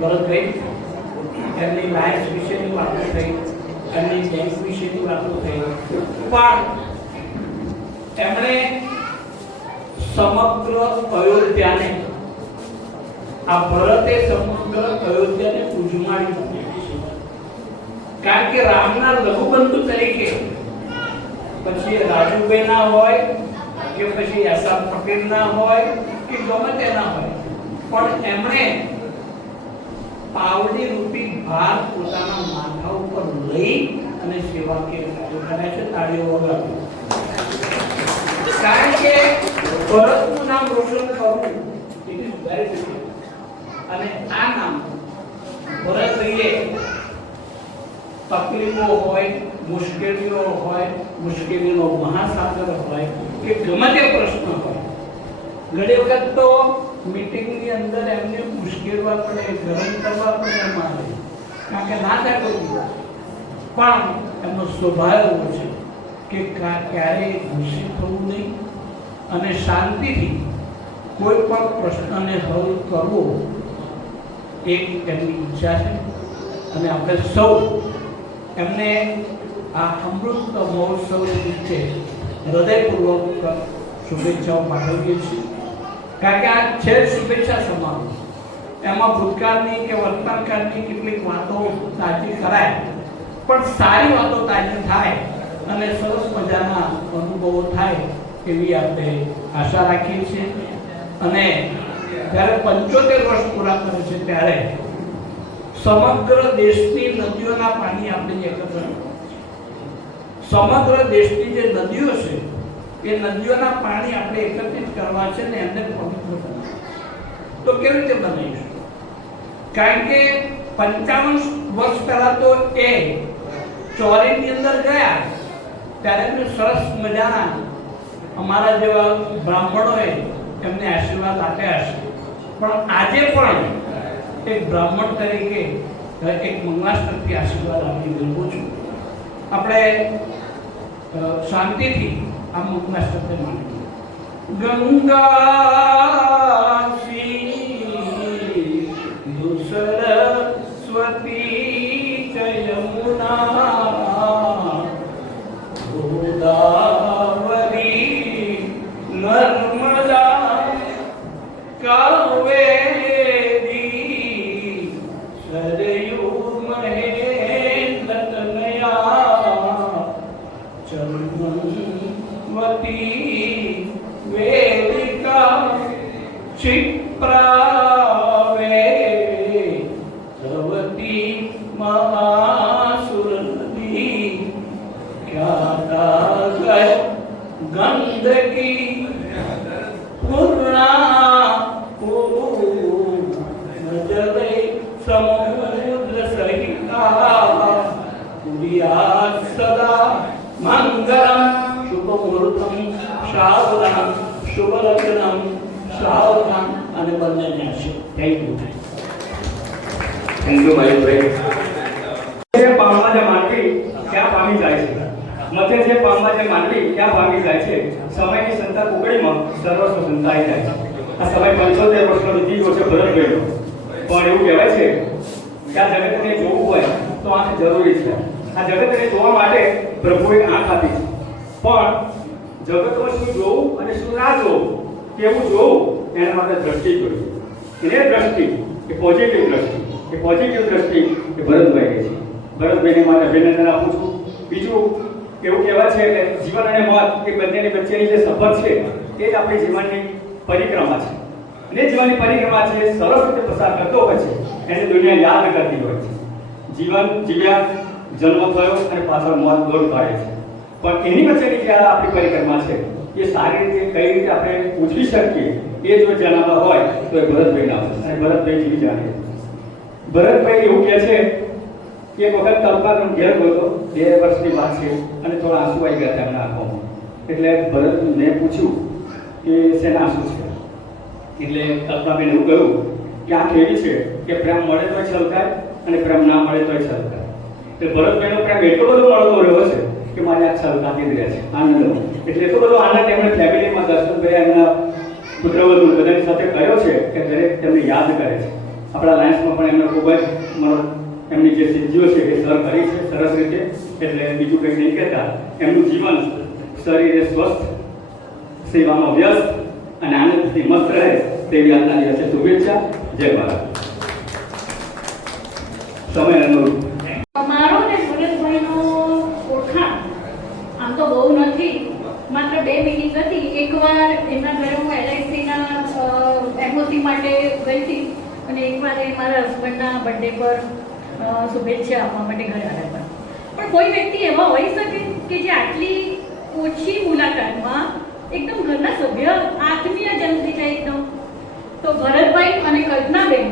ભરતભાઈ એમની લાયન્સ વિશેની વાતો થઈ, એમની બેંક વિશેની વાતો થઈ, પણ એમણે સમગ્ર અયોધ્યાને, આ ભરતે સમગ્ર અયોધ્યાને ઉજમાડી. કારણ કે રામના લઘુબંધુ તરીકે પછી રાજુભાઈ ના હોય કે પછી એસ.આર. પટેલ ના હોય કે ગમે તેના હોય, પણ એમણે પાવડી રૂપી ભાર પોતાના માથા ઉપર લઈ અને સેવાકીય કાર્યો કર્યા છે. તાળીઓ વગાડો. કારણ કે ભરતનું નામ રોશન કરવું અને આ નામ ભરતભાઈએ તકલીફો હોય, મુશ્કેલીઓ હોય, મુશ્કેલીનો મહાસાગર હોય કે ગમે તે પ્રશ્ન હોય, ઘણી વખત તો મીટિંગની અંદર એમને મુશ્કેલવા પડે, ગરમ કરવા પડે મારે, કારણ કે ના થાય કોઈ, પણ એમનો સ્વભાવ એવો છે કે ક્યારેય ગુસ્સે થવું નહીં અને શાંતિથી કોઈ પણ પ્રશ્નને હલ કરવો એક એમની ઈચ્છા છે. અને આપણે સૌ એમને આ અમૃત મહોત્સવ નિમિત્તે હૃદયપૂર્વક શુભેચ્છાઓ પાઠવીએ છીએ, કારણ કે આ છે શુભેચ્છા સમારોહ. એમાં ભૂતકાળની કે વર્તમાનકાળની કેટલીક વાતો તાજી કરાય, પણ સારી વાતો તાજી થાય અને સરસ મજાના અનુભવો થાય એવી આપણે આશા રાખીએ છીએ. અને જ્યારે 75 વર્ષ પૂરા કરે છે ત્યારે સમગ્ર દેશની નદીઓના પાણી આપણે એકત્ર કરવા છે. સમગ્ર દેશની જે નદીઓ છે એ નદીઓના પાણી આપણે એકત્રિત કરવા છે ને એમને પવિત્ર બનાવવા. તો કેવી રીતે બનાવીશું? કારણ કે 55 વર્ષ પહેલા તો એ ચોરીની અંદર ગયા ત્યારે એમને સરસ મજાના અમારા જેવા બ્રાહ્મણોએ એમને આશીર્વાદ આપ્યા છે. પણ આજે પણ એક બ્રાહ્મણ તરીકે એક મંગલાષ્ટકથી આશીર્વાદ આપી ગયો છું. આપણે શાંતિથી આ મંગલાષ્ટકને માનીએ. ગંગા સરસ્વતી યમુના ગોદાવરી નર્મદા કાવેરી સરયુ મહેન્દ્રતનયા ચંદનવતી વેદિકા क्षिप्रावे धवती महासुरनदी ख्याता गंधकी पूर्णा नजरे समुद्र सहिता कुर्यात् सदा मंगलम शुभ मुहूर्तम श्रावणम शुभ लग्नम શ્રાવણ અને બંનેને આશીર્વાદ. થેન્ક યુ મયુરભાઈ. જે પામવા જે માનવી ક્યાં પામી જાય છે, મધ્ય જે પામવા જે માનવી ક્યાં પામી જાય છે, સમયની સંતા કુકડીમાં સર્વસ્વ સંતાઈ જાય છે. આ સમય 75 વર્ષનો વીતી ગયો છે ભરતભાઈનો, પણ એવું કહેવાય છે કે આ જગતને જોવું હોય તો આંખ જરૂરી છે. આ જગતને જોવા માટે પ્રભુએ આંખ આપી છે, પણ જગતમાં શું જોવું અને શું ના જોવું, કેવું જોવું એના માટે દ્રષ્ટિ જોઈએ. એને દ્રષ્ટિ એ પોઝિટિવ દ્રષ્ટિ, એ પોઝિટિવ દ્રષ્ટિ એ ભરતભાઈ છે. ભરતભાઈને માટે અભિનંદન આપું છું. બીજું એવું કહેવાય છે કે જીવન અને મોત એ બંનેની વચ્ચેની જે સફર છે એ જ આપણી જીવનની પરિક્રમા છે. અને જીવનની પરિક્રમા છે સરસ રીતે પસાર કરતો હોય છે, એને દુનિયા યાદ કરતી હોય છે. જીવન જીવ્યા, જન્મ થયો અને પાછળ મોત દોડ પાડે છે, પણ એની વચ્ચેની જે આપણી પરિક્રમા છે એ સારી રીતે કઈ રીતે આપણે પૂછવી શકીએ એ જો જણાવવા હોય તો એ ભરતભાઈ ના હોય. અને ભરતભાઈ જેવી જાણે ભરતભાઈ એવું કહે છે કે એક વખત તલપાનો ઘેર ગયો હતો, 2 વર્ષની વાત છે, અને થોડા આંસુ આવી ગયા હતા એમના આંખોમાં. એટલે ભરતને પૂછ્યું કે શેના આંસુ છે? એટલે કલ્પનાબેન એવું કહ્યું કે આંખ એવી છે કે પ્રેમ મળે તો છલકાય અને પ્રેમ ના મળે તો છલકાય. એટલે ભરતભાઈનો પ્રેમ એટલો બધો મળતો રહ્યો છે કે મારી આ છલકાતી જ રહે છે આનંદમાં. એટલે એટલો બધો આનંદ એમણે ફેમિલીમાં દર્શન કર્યા, એમના પુત્રવધુ બધાની સાથે કર્યો છે કે દરેક તેમને યાદ કરે છે. આપણા લાયન્સમાં પણ એમને ખૂબ જ એમની જે સિદ્ધિઓ છે એ સર કરી છે સરસ રીતે. એટલે બીજું કંઈ નહીં કહેતા, એમનું જીવન શરીરે સ્વસ્થ, સેવામાં વ્યસ્ત અને આનંદથી મસ્ત રહે તેવી આજના દિવસે શુભેચ્છા. જય ભારત. સમય અનુરૂપ મારો ને ભરતભાઈનો ઓળખાણ આમ તો બહુ નથી, માત્ર 2 મિનિટ હતી. એકવાર એમના ઘરે હું LICના એમઓસી માટે ગઈ હતી અને એકવાર એ મારા હસબન્ડના બર્થડે પર શુભેચ્છા આપવા માટે ઘરે આવ્યા હતા. પણ કોઈ વ્યક્તિ એવા હોઈ શકે કે જે આટલી ઓછી મુલાકાતમાં એકદમ ઘરના સભ્ય આત્મીય જન થઈ જાય એકદમ. તો ભરતભાઈ અને કલ્પનાબેન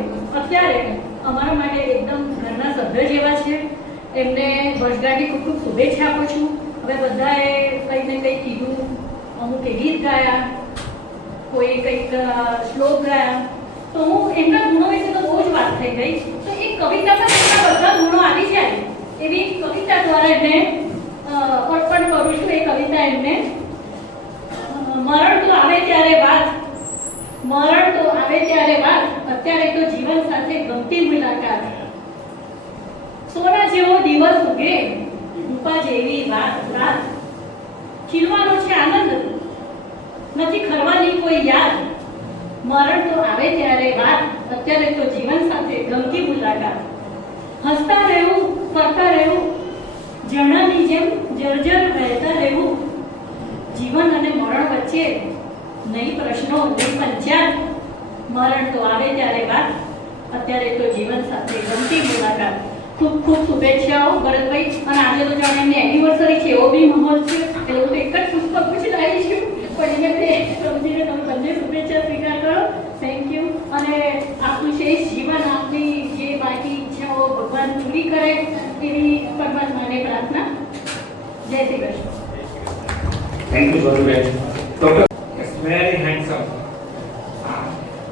અત્યારે અમારા માટે એકદમ ઘરના સભ્ય જેવા છે. એમને વર્ષગાંઠની ખૂબ ખૂબ શુભેચ્છા આપું છું. હવે બધાએ કંઈક ને કંઈક કીધું, અમુકે ગીત ગાયા, કોઈ કંઈક શ્લોક ગાયા, તો હું એમના ગુણો વિશે તો બહુ જ વાત થઈ ગઈ. તો એક કવિતામાં એમના બધા ગુણો આવી જાય એવી એક કવિતા દ્વારા એમને અર્પણ કરું છું. એ કવિતા એમને મરણ તો આવે ત્યારે વાત, મરણ તો આવે ત્યારે વાત, અત્યારે તો જીવન સાથે ગમતી મુલાકાત. સોના જેવો દિવસ ઉગે, રૂપા જેવી રાત, ખીલવાનો છે આનંદ, નથી ખરવાની કોઈ યાદ. મરણ તો આવે ત્યારે વાત, અત્યારે તો જીવન સાથે ગમતી મુલાકાત. હસતા રહેવું, ફરતા રહેવું, ઝરણાની જેમ જર્જર વહેતા રહેવું. જીવન અને મરણ વચ્ચે નહીં પ્રશ્નો, નહીં પંચાયત. મરણ તો આવે ત્યારે વાત, અત્યારે તો જીવન સાથે ગમતી મુલાકાત. ખૂબ ખૂબ શુભેચ્છાઓ ભરતભાઈ. અને આજે તો જાણે એમની એનિવર્સરી છે એવો બી માહોલ છે, એટલે હું તો એક જ પુષ્પ પૂછી લાવી છું, પણ એને સમજીને તમે બંને શુભેચ્છા સ્વીકાર કરો. Thank you. અને આપનું શેષ જીવન, આપની જે બાકી ઈચ્છાઓ ભગવાન પૂરી કરે એવી પરમાત્માને પ્રાર્થના. જય Shri Krishna. Thank you Gauravben. Doctor It's very handsome,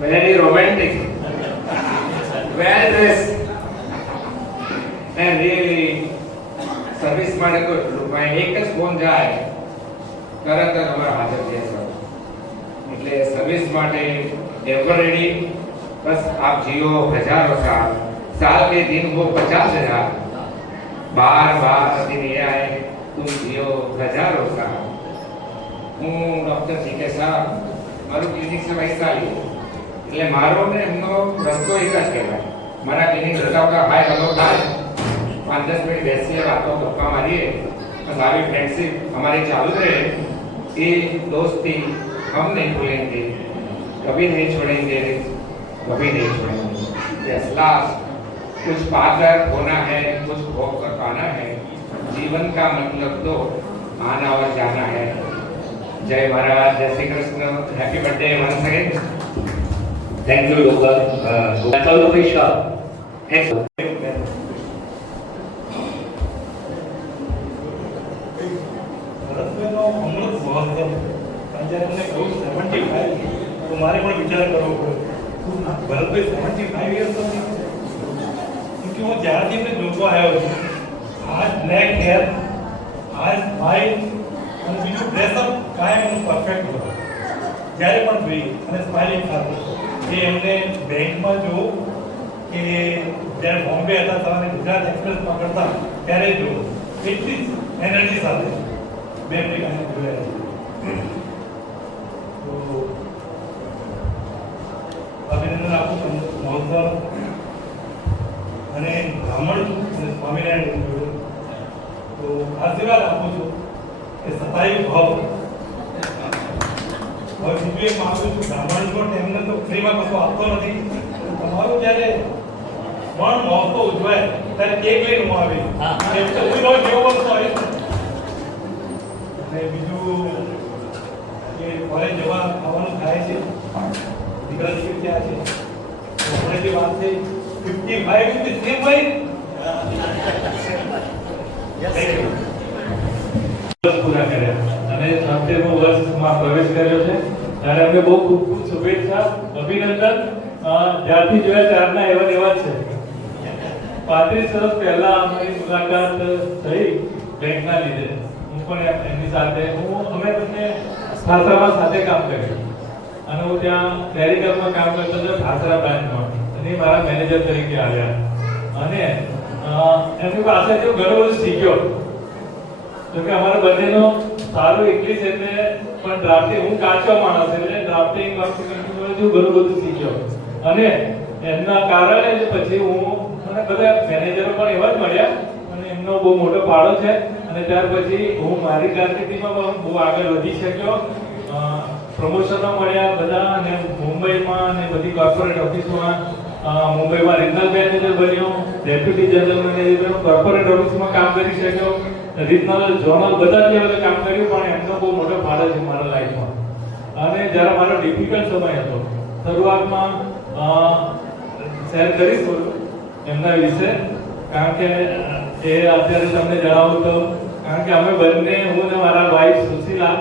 very romantic, well dressed, and really service માટે તો એક જ ફોન જાય તરત જ અમારા હાજર છે સર. એટલે સર્વિસ માટે એવર રેડી. બસ આપ જીઓ હજારો સાલ, साल के दिन वो 50,000, बार बार दिन ये आए तुम जियो हजारों साल. હું ડૉક્ટર જીકે શાહ, મારું ક્લિનિક છે વૈશાલી. એટલે મારો ને એમનો રસ્તો એક જ કહેવાય. મારા ક્લિનિક જતા હાય હલો થાય, 5-10 મિનિટ બેસીએ, વાતો ગપ્પા મારીએ, સારી फ्रेंडशिप हमारी चालू रहे. ये दोस्ती हम नहीं भूलेंगे, कभी नहीं छोड़ेंगे, कभी नहीं छोड़ेंगे. यस लास्ट कुछ पाकर होना है, कुछ होकर पाना है. जीवन का मतलब तो आना और जाना है. जय महाराज, जय Shri Krishna. Happy birthday once again. Thank you doctor Gauravbhai Shah. Thank you. ભરતભાઈનો અમૃત મહોત્સવ આજે એમને કહું 75, તો મારે પણ વિચાર કરવો પડ્યો. ભરતભાઈ 75 યર્સ કે હું જ્યારથી એમને જોતો આવ્યો છું, આજ નેક હેર, આજ ભાઈ અને બીજું ડ્રેસઅપ કાયમ એનું પરફેક્ટ હોય. જ્યારે પણ જોઈ અને સ્માઇલિંગ સાથે એ એમને બેંકમાં જોઉં કે જ્યારે બોમ્બે હતા તમારે ગુજરાત એક્સપ્રેસ પકડતા ત્યારે જોઉં એટલી જ એનર્જી સાથે બેંક જોયા. તો અભિનંદન આપું છું મહોત્સવ અને બ્રાહ્મણ અને સ્વામિનારાયણ જોડે. તો આશીર્વાદ આપું છું કે સતાયું ભાવ. હવે બીજું એક માગું છું, બ્રાહ્મણ છો એમને તો ફ્રીમાં કશું આપતો નથી. તમારું જ્યારે પણ મહોત્સવ ઉજવાય ત્યારે કેક લઈને હું આવી એમ તો હું રોજ જેવો વસ્તુ આવીશ. અને બીજું કે કોલેજ જવા આવવાનું થાય છે, દીકરા દીકરી ત્યાં છે. આપણે જે વાત થઈ 55 with the same wife. પૂરા કર્યા અને 70મું વર્ષમાં પ્રવેશ કર્યો છે ત્યારે અમે બહુ ખૂબ ખૂબ શુભેચ્છા, અભિનંદન. જ્યારથી જોયા ત્યારના એવા એવા છે. 35 વર્ષ પહેલા અમારી મુલાકાત થઈ બેંકના લીધે. હું પણ એમની સાથે અમે બંને ખાસરામાં સાથે કામ કર્યું અને હું ત્યાં ક્લેરિકલમાં કામ કરતો હતો ખાસરા બ્રાન્ચમાં, અને મારા મેનેજર તરીકે આવ્યા અને એમની પાસેથી હું ઘણું બધું શીખ્યો. જોકે અમારા બંનેનો સારું ઇંગ્લિશ એટલે પણ ડ્રાફ્ટિંગ, હું કાચો માણસ એટલે ડ્રાફ્ટિંગ ઘણું બધું શીખ્યો. અને એમના કારણે જ પછી હું મને બધા મેનેજરો પણ એવા જ મળ્યા અને એમનો બહુ મોટો ફાળો છે. અને ત્યાર પછી હું મારી કારકિર્દીમાં પણ બહુ આગળ વધી શક્યો. પ્રમોશનો મળ્યા બધા, અને મુંબઈમાં અને બધી કોર્પોરેટ ઓફિસમાં, મુંબઈમાં રિજનલ મેનેજર બન્યો, ડેપ્યુટી જનરલ મેનેજર, કોર્પોરેટ ઓફિસમાં કામ કરી શક્યો, રિજનલ ઝોનલ બધા લેવલે કામ કર્યું. પણ એમનો બહુ મોટો ફાળો છે મારા લાઈફમાં. અને જ્યારે મારો ડિફિકલ્ટ સમય હતો શરૂઆતમાં, શેર કરીશ એમના વિશે, કારણ કે એ અત્યારે તમને જણાવું તો કારણ કે અમે બંને, હું ને મારા વાઈફ સુશીલા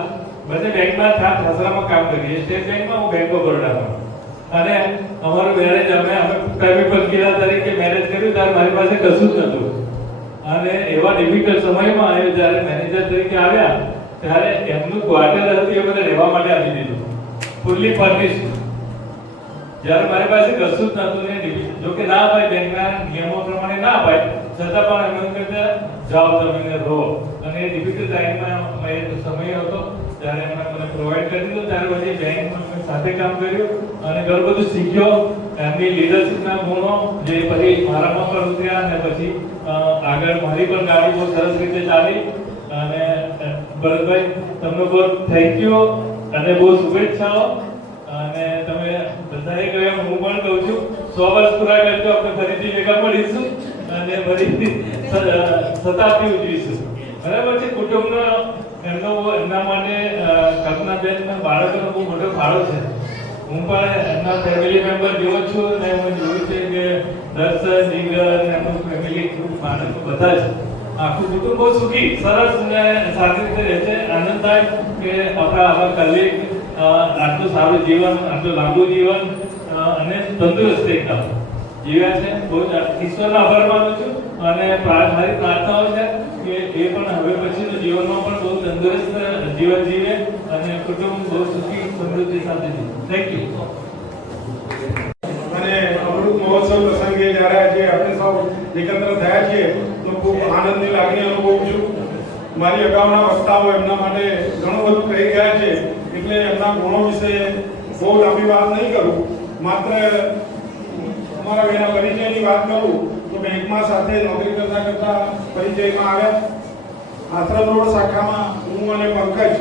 બંને બેંકમાં ખાસરામાં કામ કરીએ, સ્ટેટ બેંકમાં, હું બેંક ઓફ બરોડામાં. અને અમારું મેરેજ અમે પ્રેમી પંખીલા તરીકે મેરેજ કર્યું ત્યારે મારી પાસે કશું જ નહોતું. અને એવા ડિફિકલ્ટ સમયમાં એ જ્યારે મેનેજર તરીકે આવ્યા ત્યારે એમનું ક્વાર્ટર હતું એ મને રહેવા માટે આપી દીધું, ફૂલ્લી ફર્નિશ્ડ. જ્યારે મારી પાસે કશું જ નહોતું ને જો કે ના અપાય, બેંકના નિયમો પ્રમાણે ના અપાય, છતાં પણ એમને કહેતા જાઓ તમે રહો. અને એ ડિફિકલ્ટ ટાઈમમાં સમય હતો ત્યારે એમણે મને પ્રોવાઈડ કરી દીધું. ત્યાર પછી બેંકમાં સાથે કામ કર્યું અને ઘણું બધું શીખ્યો. એમની લીડરશિપના ગુણો જે પછી મારામાં પણ ઉતર્યા અને પછી આગળ મારી પણ ગાડી બહુ સરસ રીતે ચાલી. અને ભરતભાઈ તમને બહુ થેન્ક યુ અને બહુ શુભેચ્છાઓ. અને તમે બધાએ કહ્યું, હું પણ કહું છું 100 વર્ષ પૂરા કરજો, આપણે ફરીથી ભેગા મળીશું અને ફરીથી શતાબ્દી ઉજવીશું. બરાબર છે. કુટુંબનો એમના માટે કલ્પનાબેન બાળકોનો બહુ મોટો ફાળો છે. હું પણ એમના ફેમિલી મેમ્બર જેવો જ છું અને હું જોયું છે કે દર્શન, જીગર અને એમનું ફેમિલી ગ્રુપ બાળકો બધા જ આખું કુટુંબ બહુ સુખી, સરસ અને સારી રીતે રહે છે. આનંદ થાય કે આપણા આવા કલીગ આટલું સારું જીવન, આટલું લાંબુ જીવન અને તંદુરસ્ત એકદમ જીવ્યા છે. બહુ ઈશ્વરનો આભાર માનું છું અને મારી પ્રાર્થનાઓ છે કે એ પણ હવે પછીનું જીવનમાં પણ બહુ તંદુરસ્ત જીવન જીવે અને કુટુંબ બહુ સુખી સમૃદ્ધિ સાથે જીવે. Thank you. અને અમૃત મહોત્સવ પ્રસંગે જ્યારે આજે આપણે સૌ એકત્ર થયા છીએ તો ખૂબ આનંદની લાગણી અનુભવું છું. મારી અગાઉના વક્તાઓ એમના માટે ઘણું બધું કહી ગયા છે, એટલે એમના ગુણો વિશે બહુ લાંબી વાત નહીં કરું. માત્ર અમારા એના પરિચયની વાત કરું તો બેંકમાં સાથે નોકરી કરતા કરતા પરિચયમાં આવ્યા. આશ્રમ રોડ શાખામાં હું અને પંકજ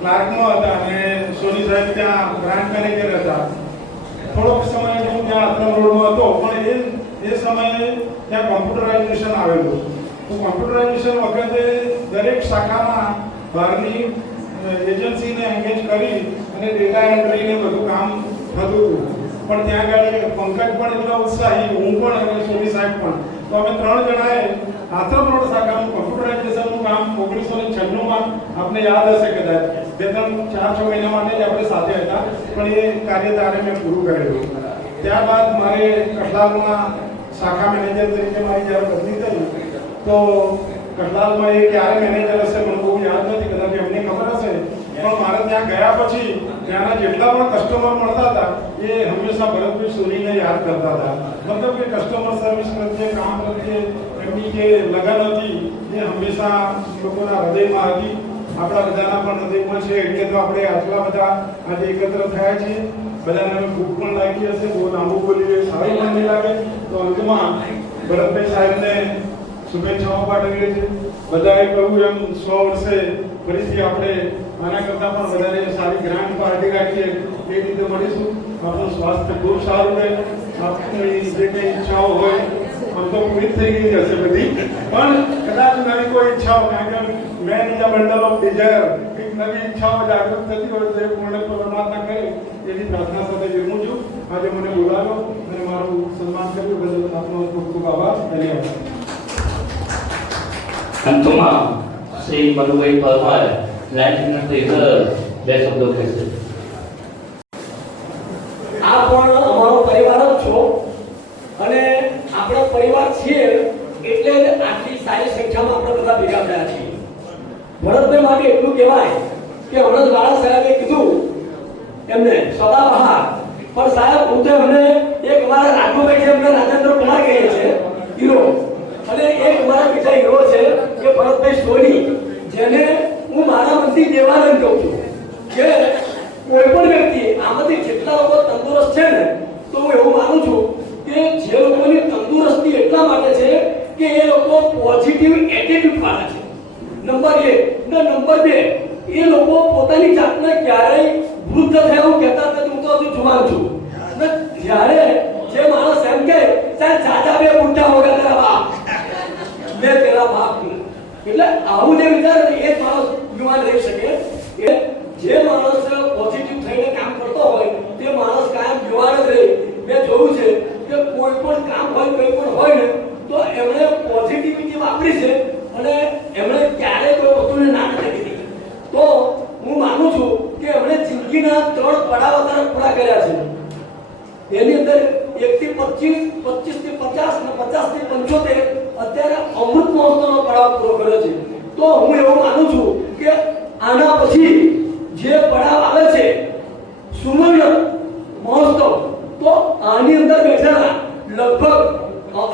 ક્લાર્કમાં હતા અને સોની સાહેબ ત્યાં બ્રાન્ચ મેનેજર હતા. થોડોક સમય હું ત્યાં આશ્રમ રોડમાં હતો, પણ એ સમયે ત્યાં કોમ્પ્યુટરાઇઝેશન આવેલું. તો કોમ્પ્યુટરાઇઝેશન વખતે દરેક શાખામાં બહારની એજન્સીને એન્ગેજ કરી અને ડેટા એન્ટ્રીને બધું કામ થતું હતું. પણ ત્યાં આગળ પંકજ પણ એટલા ઉત્સાહી, હું પણ અને સોની સાહેબ પણ. તો અમે 3 જણાએ આશ્રમ રોડ શાખાનું કોમ્પ્યુટરાઇઝેશનનું કામ 1996માં આપને યાદ હશે કદાચ 4-6 મહિના માટે જ આપણે સાથે હતા, પણ એ કાર્ય ત્યારે મેં પૂરું કરેલું. ત્યારબાદ મારે કઠલાલમાં શાખા મેનેજર તરીકે મારી જ્યારે બદલી થઈ તો કઠલાલમાં એ ક્યારે મેનેજર હશે મને બહુ યાદ નથી, કદાચ એમને ખબર હશે. પણ મારે ત્યાં ગયા પછી ત્યાંના જેટલા પણ કસ્ટમર મળતા હતા એ હંમેશા ભરતભાઈ સોનીને યાદ કરતા હતા. મતલબ કે કસ્ટમર સર્વિસ પ્રત્યે, કામ પ્રત્યે એમની જે લગન હતી એ હંમેશા લોકોના હૃદયમાં હતી. આપણા બધાના પણ હૃદયમાં છે, એટલે તો આપણે આટલા બધા આજે એકત્ર થયા છીએ. બધાને ભૂખ પણ લાગી હશે, બહુ લાંબુ બોલીએ સારું પણ નહીં લાગે. તો અંતમાં ભરતભાઈ સાહેબને શુભેચ્છાઓ પાઠવીએ છીએ. બધાએ કહ્યું એમ 100 વર્ષે ફરીથી આપણે આના કરતાં પણ વધારે સારી ગ્રાન્ડ પાર્ટી રાખીએ એ રીતે મળીશું. આપણું સ્વાસ્થ્ય ખૂબ સારું રહે, આપણી જે કંઈ ઈચ્છાઓ હોય આમ તો પૂરી થઈ ગઈ હશે બધી, પણ કદાચ નવી કોઈ ઈચ્છાઓ, કારણ કે man is a bundle of desire, કંઈક નવી ઈચ્છાઓ જાગૃત થતી હોય તો એ પૂર્ણ પરમાત્મા કરે એવી પ્રાર્થના સાથે વિરમું છું. આજે મને બોલાવ્યો અને મારું સન્માન કર્યું બદલ આપનો ખૂબ ખૂબ આભાર. ધન્યવાદ. અંતમાં શ્રી મનુભાઈ પરમાર લાઈન બે શબ્દો કહેશે. આ પણ અમારો પરિવાર જ છો અને આપણો પરિવાર છીએ એટલે જ આટલી સારી સંખ્યામાં આપણે બધા ભેગા થયા છીએ. ભરતભાઈ માટે એટલું કહેવાય કે હમણાં જ વાળા સાહેબે કીધું એમને સદાબહાર, પણ સાહેબ હું તો એમને એક અમારા રાજુભાઈ છે, એમને રાજેન્દ્ર કુમાર કહે છે હીરો, અને એક અમારા બીજા હીરો છે કે ભરતભાઈ સોની, જેને હું મારા મનથી દેવાનંદ કહું છું કે કોઈ પણ વ્યક્તિ આમાંથી જેટલા લોકો તંદુરસ્ત છે ને તો હું એવું માનું છું કે જે લોકોની તંદુરસ્તી એટલા માટે છે કે એ લોકો પોઝિટિવ એટીટ્યુડ વાળા છે, નંબર 1. ને નંબર 2, એ લોકો પોતાની જાતને ક્યારેય વૃદ્ધ થયા એવું કહેતા નથી, હું તો હજુ જુવાન છું. ને જ્યારે જે માણસ એમ કહે ચાલ ચાચા બે બુઢા હો ગયા તેરા બાપ, મેં તેરા બાપ હું, એટલે આવું જે વિચારે એ જ માણસ યુવાન રહી શકે. એ જે માણસ પોઝિટિવ થઈને કામ કરતો હોય તે માણસ કાયમ યુવાન જ રહે. મેં જોયું છે કે કોઈ પણ કામ હોય કંઈ પણ હોય ને તો એમણે પોઝિટિવિટી વાપરી છે અને એમણે ક્યારેય કોઈ વસ્તુને ના નથી કીધી. તો હું માનું છું કે એમણે જિંદગીના 3 પડાવ અત્યારે પૂરા કર્યા છે. એની અંદર 1 થી 25, 25 થી 50 અને 50 થી 75 અત્યારે અમૃત મહોત્સવનો પડાવ પૂરો કર્યો છે. તો હું એવું માનું છું કે આના પછી જે પડાવ આવે છે સુવર્ણ મહોત્સવ, તો આની અંદર બેઠેલા લગભગ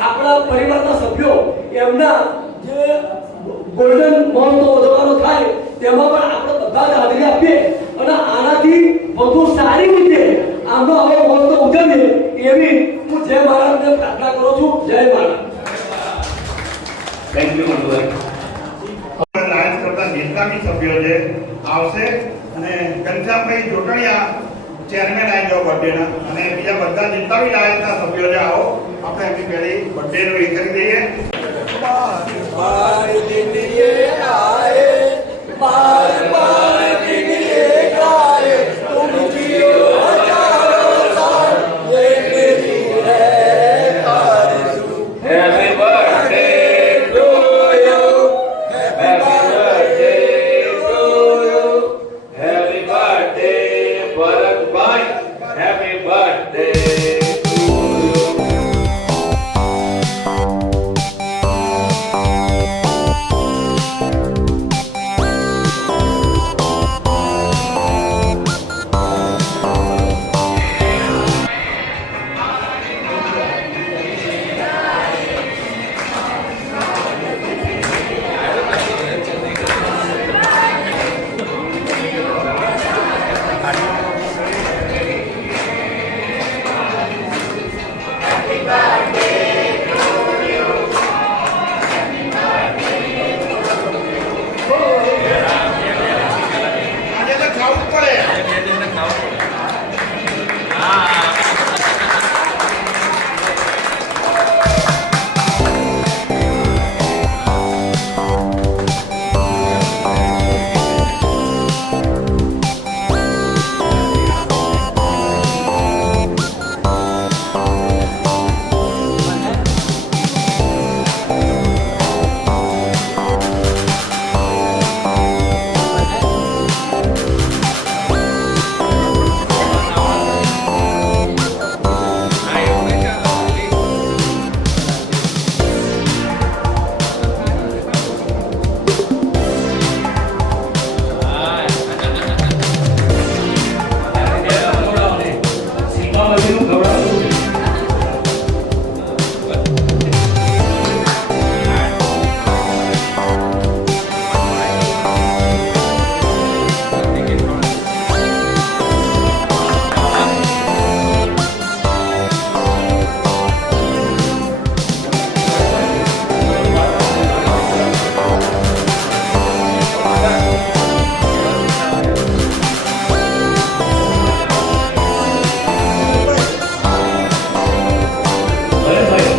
આપણા પરિવારના સભ્યો એમના જે ગોલ્ડન મહોત્સવ ઉજવવાનો થાય તેમાં પણ આપણે બધા જ હાજરી આપીએ અને આનાથી વધુ સારી રીતે આનો હવે મહોત્સવ ઉજવીએ એવી હું જય મહારાજને પ્રાર્થના કરું છું. જય મહારાજ. Thank you Mantubhai. લાયન્સ કરતા નિષ્કામી સભ્યો જે આવશે અને ઘનશ્યામભાઈ જોટણીયા ચેરમેન આવી જાઓ બર્થડેના, અને બીજા બધા જેટલા બી લાયન્સના સભ્યો જે આવો આપણે એમની પહેલી બર્થડેનું એ કરી દઈએ. બાર દિન ये आए, बार बार दिन ये गाए, तुम जियो हजारों साल, ये मेरी है आरज़ू. Happy birthday to you. Happy birthday to you. Happy birthday, Bharatbhai. Happy birthday to you. આજે તો ખાવું જ પડે. સીમાવતીનું ખવડાવવું. ભલે ભાઈ.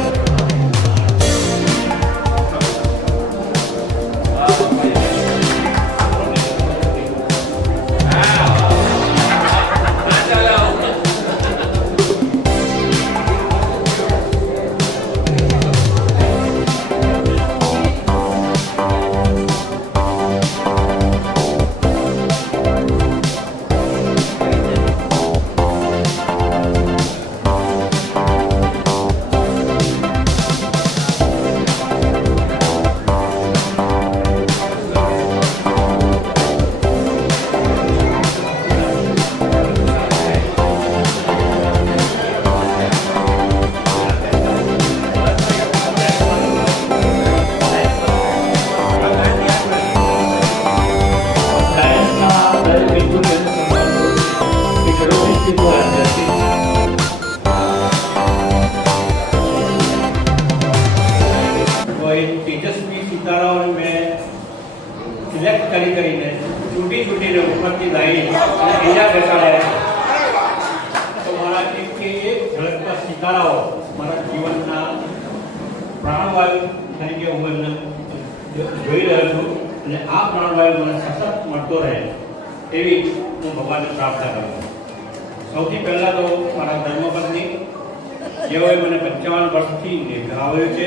લાયન્સના દરેક વ્યક્તિને સન્માન કરું છું. એક રોહિત દ્વારા જતી. કોઈ તેજસ્વી સિતારાઓને મેં સિલેક્ટ કરીને છૂટીને ઉપરથી લાવી અને અહીંયા બેસાડ્યા છે. તો મારા એક ઝળકતા સિતારાઓ મારા જીવનના પ્રાણવાયુ તરીકે હું એમને જોઈ રહ્યો છું અને આ પ્રાણવાયુ મને સતત મળતો રહે એવી હું ભગવાનને પ્રાર્થના કરું છું. સૌથી પહેલાં તો મારા ધર્મપત્ની જેઓએ મને 55 વર્ષથી નિભાવ્યો છે,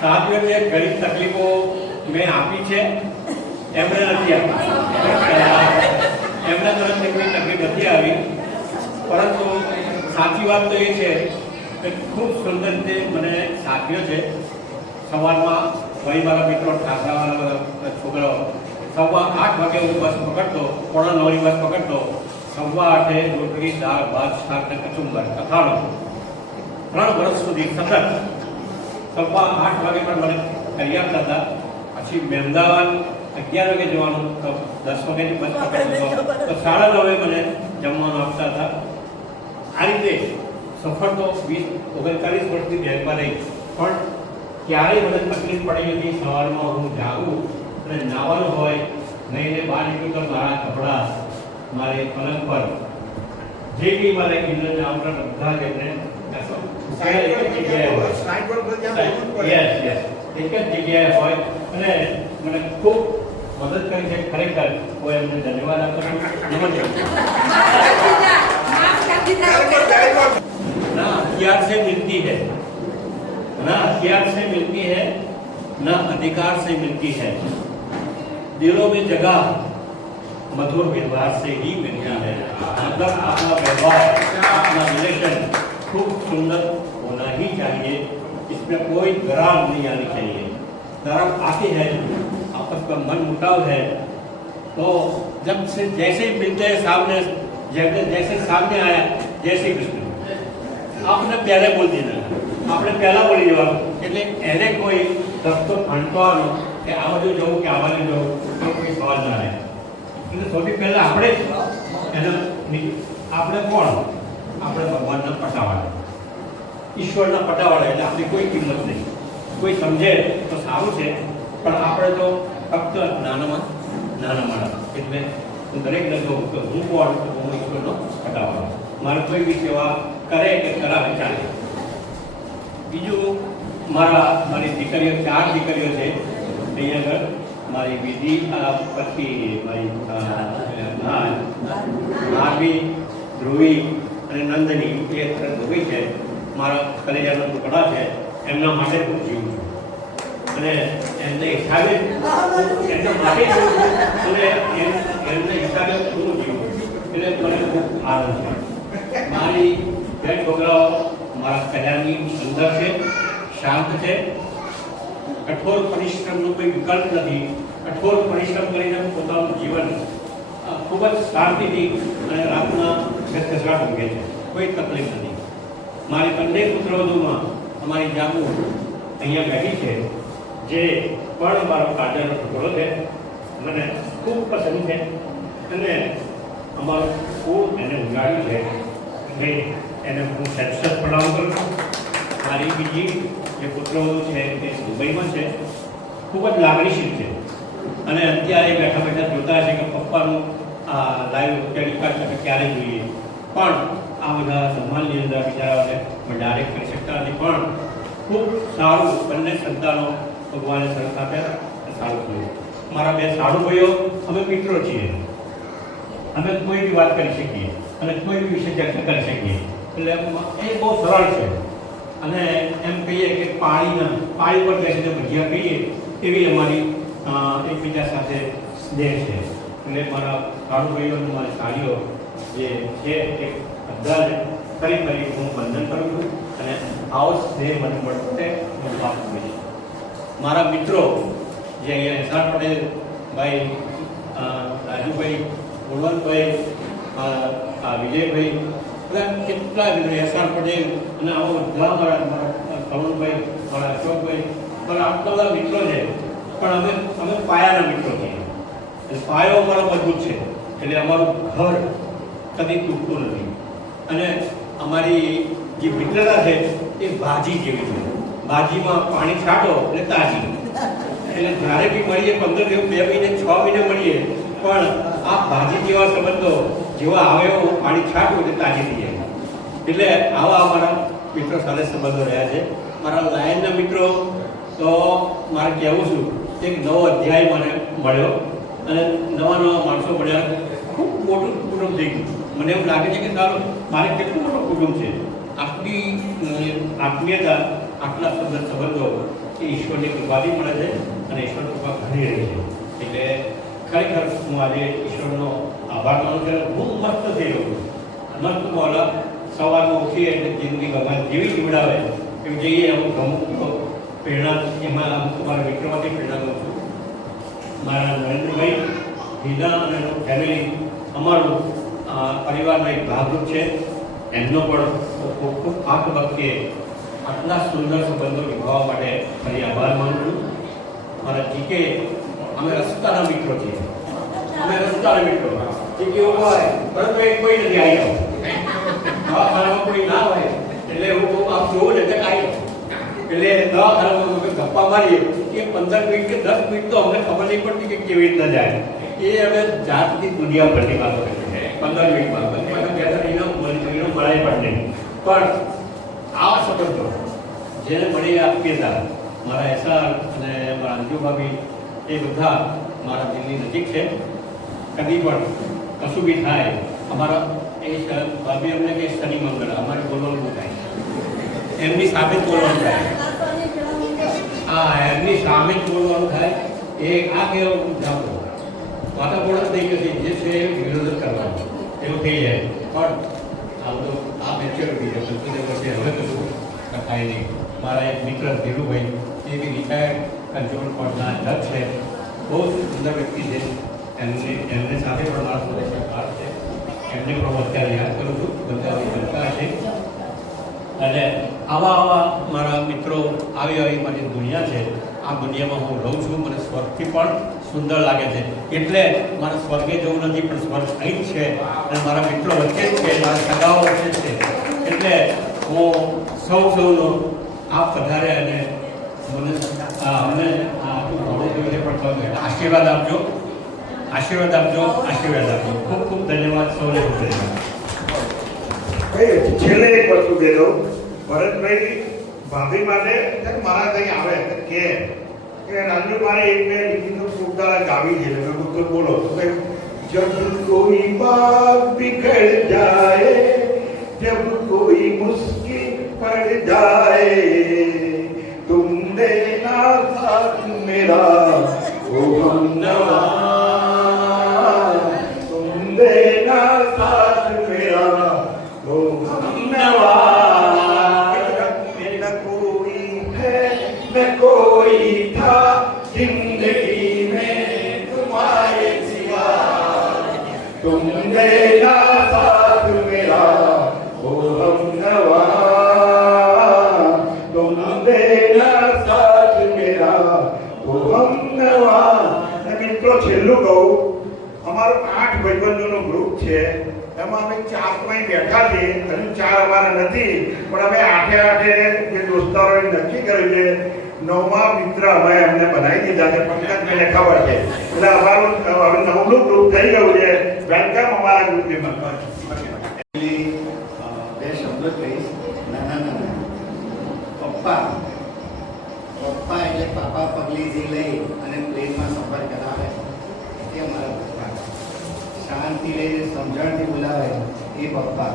સાચવ્યો છે, ઘણી તકલીફો મેં આપી છે, એમણે નથી આપી, એમના તરફથી કોઈ તકલીફ નથી આવી. પરંતુ સાચી વાત તો એ છે કે ખૂબ સુંદર રીતે મને સાચવ્યો છે. સવારમાં ભાઈ મારા મિત્રો ઠાકરાવાળા છોકરાઓ 8:15 વાગે હું બસ પકડતો, 9:45 બસ પકડતો, 8:15 રોટલી દાળ ભાત શાક ને કચુંબર અથાણું 3 વર્ષ સુધી સતત 8:15 વાગે પણ મને કરી આપતા હતા. પછી મહેમદાવાદ 11 વાગે જવાનું, તો 10 વાગ્યાની બસ પકડતો તો 9:30 મને જમવાનું આપતા હતા. આ રીતે સફર તો 39 વર્ષથી બેંકમાં રહી, પણ ક્યારેય મને તકલીફ પડી નથી. સવારમાં હું જાગું અને નાવાનું હોય, નહીં બહાર નીકળું તો મારા કપડાં મારે પલંગ પર જે કંઈ મારે ઇન્દ્રના આવતા બધા જ એમને એક જ જગ્યાએ હોય અને મને ખૂબ મદદ કરી છે. ખરેખર હું એમને ધન્યવાદ આપું છું. ना हथियार से मिलती है, ना हथियार से मिलती है, ना अधिकार से मिलती है, दिलों में जगह मधुर व्यवहार से ही मिलती है. मतलब अपना व्यवहार, अपना रिलेशन खूब सुंदर होना ही चाहिए. इसमें कोई दरार नहीं आनी चाहिए. दरार आती है, आपस का मन मुटाव है, तो जब से जैसे ही मिलते हैं सामने, जैसे सामने आया जैसे कृष्ण आपने पहले बोल देना, આપણે પહેલા બોલી જવાનું, એટલે એને કોઈ રસ્તો ફંટવાનો કે આ બાજુ જવું કે આ બાજુ જવું તો કોઈ સવાલ ના રહે. એટલે સૌથી પહેલા આપણે આપણે કોણ? આપણે ભગવાનના પટાવાળા, ઈશ્વરના પટાવાળા. એટલે આપણી કોઈ કિંમત નહીં. કોઈ સમજે તો સારું છે, પણ આપણે તો ફક્ત નાનામાં નાના માણસ. એટલે હું દરેકને કહું કે હું કોણ? હું ઈશ્વરનો પટાવાળો. મારે કોઈ બી સેવા કરે કે કરાવે ચાલે. બીજું મારી દીકરીઓ, 4 દીકરીઓ છે અહીંયા આગળ. મારી વિધિ પછી મારી ભાભી ધ્રુવી અને નંદની, એ ધ્રુવી છે મારા કલેજાનો ટુકડા છે. એમના માટે હું જીવું છું અને એમને હિસાબે એમના માટે જીવું છું અને એમને હિસાબે હું જીવું છું. એટલે મને ખૂબ આનંદ છે. મારી 2 છોકરાઓ મારા કલ્યાણની અંદર છે, શાંત છે, કઠોર પરિશ્રમનો કોઈ વિકલ્પ નથી. કઠોર પરિશ્રમ કરીને પોતાનું જીવન ખૂબ જ શાંતિથી અને રાતના ઘસઘસાટ ઊંઘે છે, કોઈ તકલીફ નથી. મારી બંને પુત્રવધુમાં અમારી જાગુ અહીંયા બેઠી છે, જે પણ મારો કાજલનો ટુકડો છે, મને ખૂબ પસંદ છે અને અમારું ખૂબ એને ઉગાડ્યું છે. એને હું સેક્શન પડાવું કરું છું. મારી બીજી જે પુત્રવધુ છે તે દુબઈમાં છે, ખૂબ જ લાગણીશીલ છે અને અત્યારે બેઠા બેઠા જોતા છે કે પપ્પાનું લાઈવ ટેલિકાસ્ટ આપણે ક્યારે જોઈએ. પણ આ બધા સન્માનની અંદર બિચારાઓને ડાયરેક્ટ કરી શકતા નથી, પણ ખૂબ સારું બંને સંતાનો ભગવાને સરસ આપ્યા, સારું થયું. મારા 2 સાડુ ભાઈઓ, અમે મિત્રો છીએ, અમે કોઈ બી વાત કરી શકીએ અને કોઈ બી વિશે ચર્ચા કરી શકીએ. એટલે એ બહુ સરળ છે અને એમ કહીએ કે પાણી પર બેસીને ભજીયા કહીએ એવી અમારી એકબીજા સાથે સ્નેહ છે. એટલે મારા સાડુ ભાઈઓ અને મારી સાડીઓ જે છે એ બધાને ફરી હું વંદન કરું છું અને આવો સ્નેહ મને મળશે હું વાત કરું છું. મારા મિત્રો જે અહીંયા એસઆર પટેલ ભાઈ, રાજુભાઈ, ગુણવંતભાઈ, વિજયભાઈ, બધા કેટલા મિત્રો, એસઆર પટેલ અને આવો બધા મારા કરુણભાઈ, મારા અશોકભાઈ, મારા આટલા બધા મિત્રો છે. પણ અમે પાયાના મિત્રો છીએ. પાયો અમારો મજબૂત છે એટલે અમારું ઘર કદી તૂટતું નથી. અને અમારી જે મિત્રતા છે એ ભાજી જેવી છે. ભાજીમાં પાણી છાંટો એટલે તાજી. એટલે જ્યારે બી મળીએ 15 દિવસ, 2 મહિને, 6 મહિને મળીએ, પણ આ ભાજી જેવા સંબંધો જેવા આવે એવું પાણી છાંટવું એટલે તાજી થઈ જાય. એટલે આવા અમારા મિત્રો સાથે સંબંધો રહ્યા છે. મારા લાયનના મિત્રો તો મારે કહેવું છું, એક નવો અધ્યાય મને મળ્યો અને નવા માણસો મળ્યા. ખૂબ મોટું કુટુંબ થઈ ગયું મને એવું લાગે છે કે સારું મારે કેટલું મોટું કુટુંબ છે. આટલી આત્મીયતા, આટલા સુંદર સંબંધો એ ઈશ્વરની કૃપાથી મળે છે અને ઈશ્વરની કૃપા ઘણી રહી છે. એટલે ખરેખર હું આજે ઈશ્વરનો આભાર માનું છું. હું મસ્ત થઈ રહ્યો છું. મસ્ત મોડા સવારમાં ઉઠીએ એટલે જિંદગી ભગવાન જેવી જીવડાવે એમ જઈએ. અમુક પ્રેરણા એમાં અમુક મારા મિત્રોમાંથી પ્રેરણા લઉં છું. મારા નરેન્દ્રભાઈ, હિના અને એનું ફેમિલી અમારું પરિવારનો એક ભાગરૂપ છે. એમનો પણ ખૂબ ખૂબ આ તબક્કે આટલા સુંદર સંબંધો નિભાવવા માટે ફરી આભાર માનું છું. મારા જીકે અમે રસ્તાના મિત્રો છીએ. અમે રસ્તાના મિત્રો જીકે એવું હોય પરંતુ એ કોઈ નથી આવી જાવ દવાખાનામાં કોઈ ના હોય એટલે હું આમ જોઉં ને એટલે આવી એટલે દવાખાનામાં ગપ્પા મારીએ એ 15 મિનિટ કે 10 મિનિટ તો અમને ખબર નહીં પડતી કે કેવી રીતના જાય. એ અમે જાતની દુનિયા ભરની વાતો કરીએ 15 મિનિટમાં મળાય પણ નહીં. પણ આવા સંબંધો જેને મળી આપ્યતા મારા એસઆર અને મારા અંજુભાભી એ બધા મારા દિલની નજીક છે. કદી પણ કશું બી થાય અમારા એ ભાભી અમને કે શનિ મંગળ અમારે બોલવાનું થાય, એમની સામે જ બોલવાનું થાય. હા, એમની સામે જ બોલવાનું થાય. એ આ કહેવાનું જાઓ વાતાવરણ થઈ ગયું છે જે છે વિરોધ કરવાનો એવું થઈ જાય. પણ આ બધું આ મેચ્યોરિટી છે 75 વર્ષે હવે કશું થાય નહીં. મારા એક મિત્ર ધીરુભાઈ એ બી રિટાયર્ડ કન્ઝ્યુમર કોર્ટના જજ છે. બહુ સુંદર વ્યક્તિ છે. એમને સાથે પણ મારા સુરેશ કાર છે. એમને પણ હું અત્યારે યાદ કરું છું. બધા જનતા છે અને આવા મારા મિત્રો આવી મારી દુનિયા છે. આ દુનિયામાં હું રહું છું. મને સ્વર્ગથી પણ સુંદર લાગે છે. એટલે મારા સ્વર્ગે જવું નથી પણ સ્વર્ગ અહીં જ છે અને મારા મિત્રો વચ્ચે જ છે, મારા સગાઓ વચ્ચે જ છે. એટલે હું સૌનો આપ પધારે અને મને અમને આટલું ઘણું જોઈને પણ તમે આશીર્વાદ આપજો. ખૂબ ખૂબ ધન્યવાદ સૌને. છેલ્લે એક વસ્તુ કહી દઉં. ભરતભાઈ ભાભી માટે મારા કઈ આવે કે રાજુ મારે એક બે ગીતો સુરદારા ગાવી છે. મેં તો બોલો તો કે જબ કોઈ બાત बिगड़ जाए, जब कोई मुश्किल पड़ जाए, तुम देना साथ मेरा ओ हमनवा, तुम देना साथ मेरा ओ हमनवा. न कोई है न कोई था जिंदगी में तुम्हारे सिवा, तुम देना साथ मेरा ओ हमनवा, तुम देना साथ मेरा ओ हमनवा. મિત્રો છેલ્લું કહું, અમારું 8 ભાઈબંધોનો ગ્રુપ છે. એમાં અમે 4 બેઠા છીએ. હજુ 4 અમારા નથી પણ અમે આઠે જે દોસ્તારોએ નક્કી કર્યું છે 9મા મિત્ર અમે એમને બનાવી દીધા છે. પંકજભાઈને ખબર છે એટલે અમારું હવે 9નું ગ્રુપ થઈ ગયું છે. વેલકમ અમારા ગ્રુપની. બે શબ્દો કહીશ. નાના પપ્પા એટલે પાપા પગલીથી લઈ અને પ્લેનમાં સફર કરાવે એ મારા પપ્પા. શાંતિ લઈને સમજણથી બોલાવે એ પપ્પા.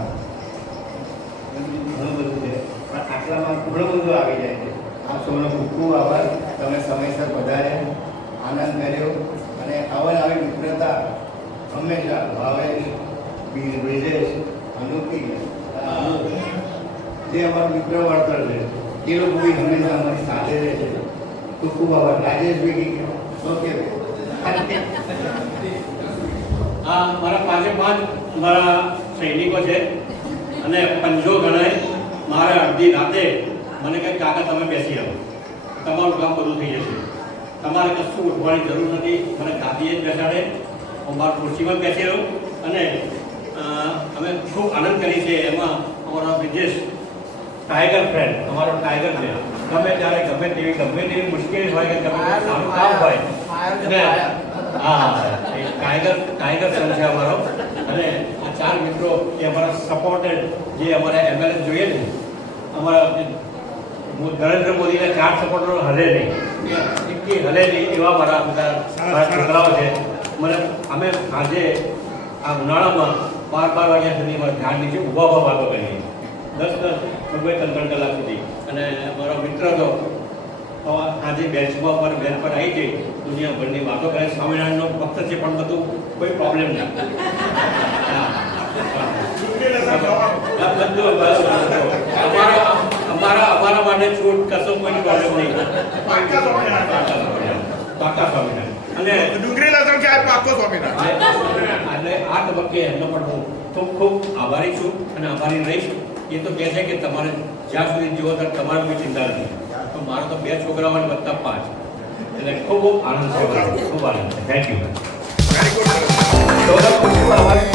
ઘણું બધું છે પણ આટલામાં ઘણું બધું આવી જાય છે. આપ સૌનો ખૂબ ખૂબ આભાર. તમે સમયસર વધાર્યા, આનંદ કર્યો અને આવી મિત્રતા હંમેશા ભાવેશ, બ્રિજેશ, અનુપી જે અમારું મિત્ર વર્તર છે એ લોકો બી હંમેશા અમારી સાથે રહે છે. ખૂબ ખૂબ આભાર. રાજેશભાઈ ઓકે. આ મારા 5 મારા સૈનિકો છે અને પંજો ગણાય. મારે અડધી રાતે મને કંઈ કાકા તમે બેસી આવો, તમારું કામ બધું થઈ જશે, તમારે કશું ઉઠવાની જરૂર નથી. મને ગાદીએ જ બેસાડે, હું મારા ખુરશીમાં બેસી રહું અને અમે ખૂબ આનંદ કરીએ છીએ. એમાં અમારા બ્રિજેશ ટાઈગર ફ્રેન્ડ, અમારો ટાઈગર છે. ગમે ત્યારે ગમે તેવી મુશ્કેલી હોય કે ગમે સારું કામ હોય અને હા એ ટાઈગર સન છે અમારો. અને આ 4 મિત્રો એ અમારા સપોર્ટેડ જે અમારા એમએલએ જોઈએ ને, અમારા નરેન્દ્ર મોદીના 4 સપોર્ટરો હલે નહીં એવા મારા બધા છોકરાઓ છે. અમે આજે આ ઉનાળામાં 12 વાગ્યા સુધી મારે ધ્યાન નીચે ઊભા વાતો કરી 10 13 કલાક સુધી. અને મારો મિત્ર તો આજે બેન્ચમાં પર બેન પર આવી જઈ દુનિયાભરની વાતો કરે. સ્વામિનારાયણનો ભક્ત છે પણ બધું કોઈ પ્રોબ્લેમ ના. અમારા માટે છૂટ કશો કોઈ પ્રોબ્લેમ નહીં. પાકા સ્વામિનારાયણ અને ડુંગળી લસણ કે પાકો સ્વામિનારાયણ. અને આ તબક્કે એમનો પણ હું ખૂબ ખૂબ આભારી છું અને આભારી રહીશ. એ તો કહે છે કે તમારે જ્યાં સુધી જીવો ત્યારે તમારે કોઈ ચિંતા નથી. તો મારો તો 2 છોકરાઓ અને વત્તા 5 એટલે ખૂબ ખૂબ આનંદ છે. ખૂબ આનંદ છે. Thank you. Very good. ખૂબ આભારી.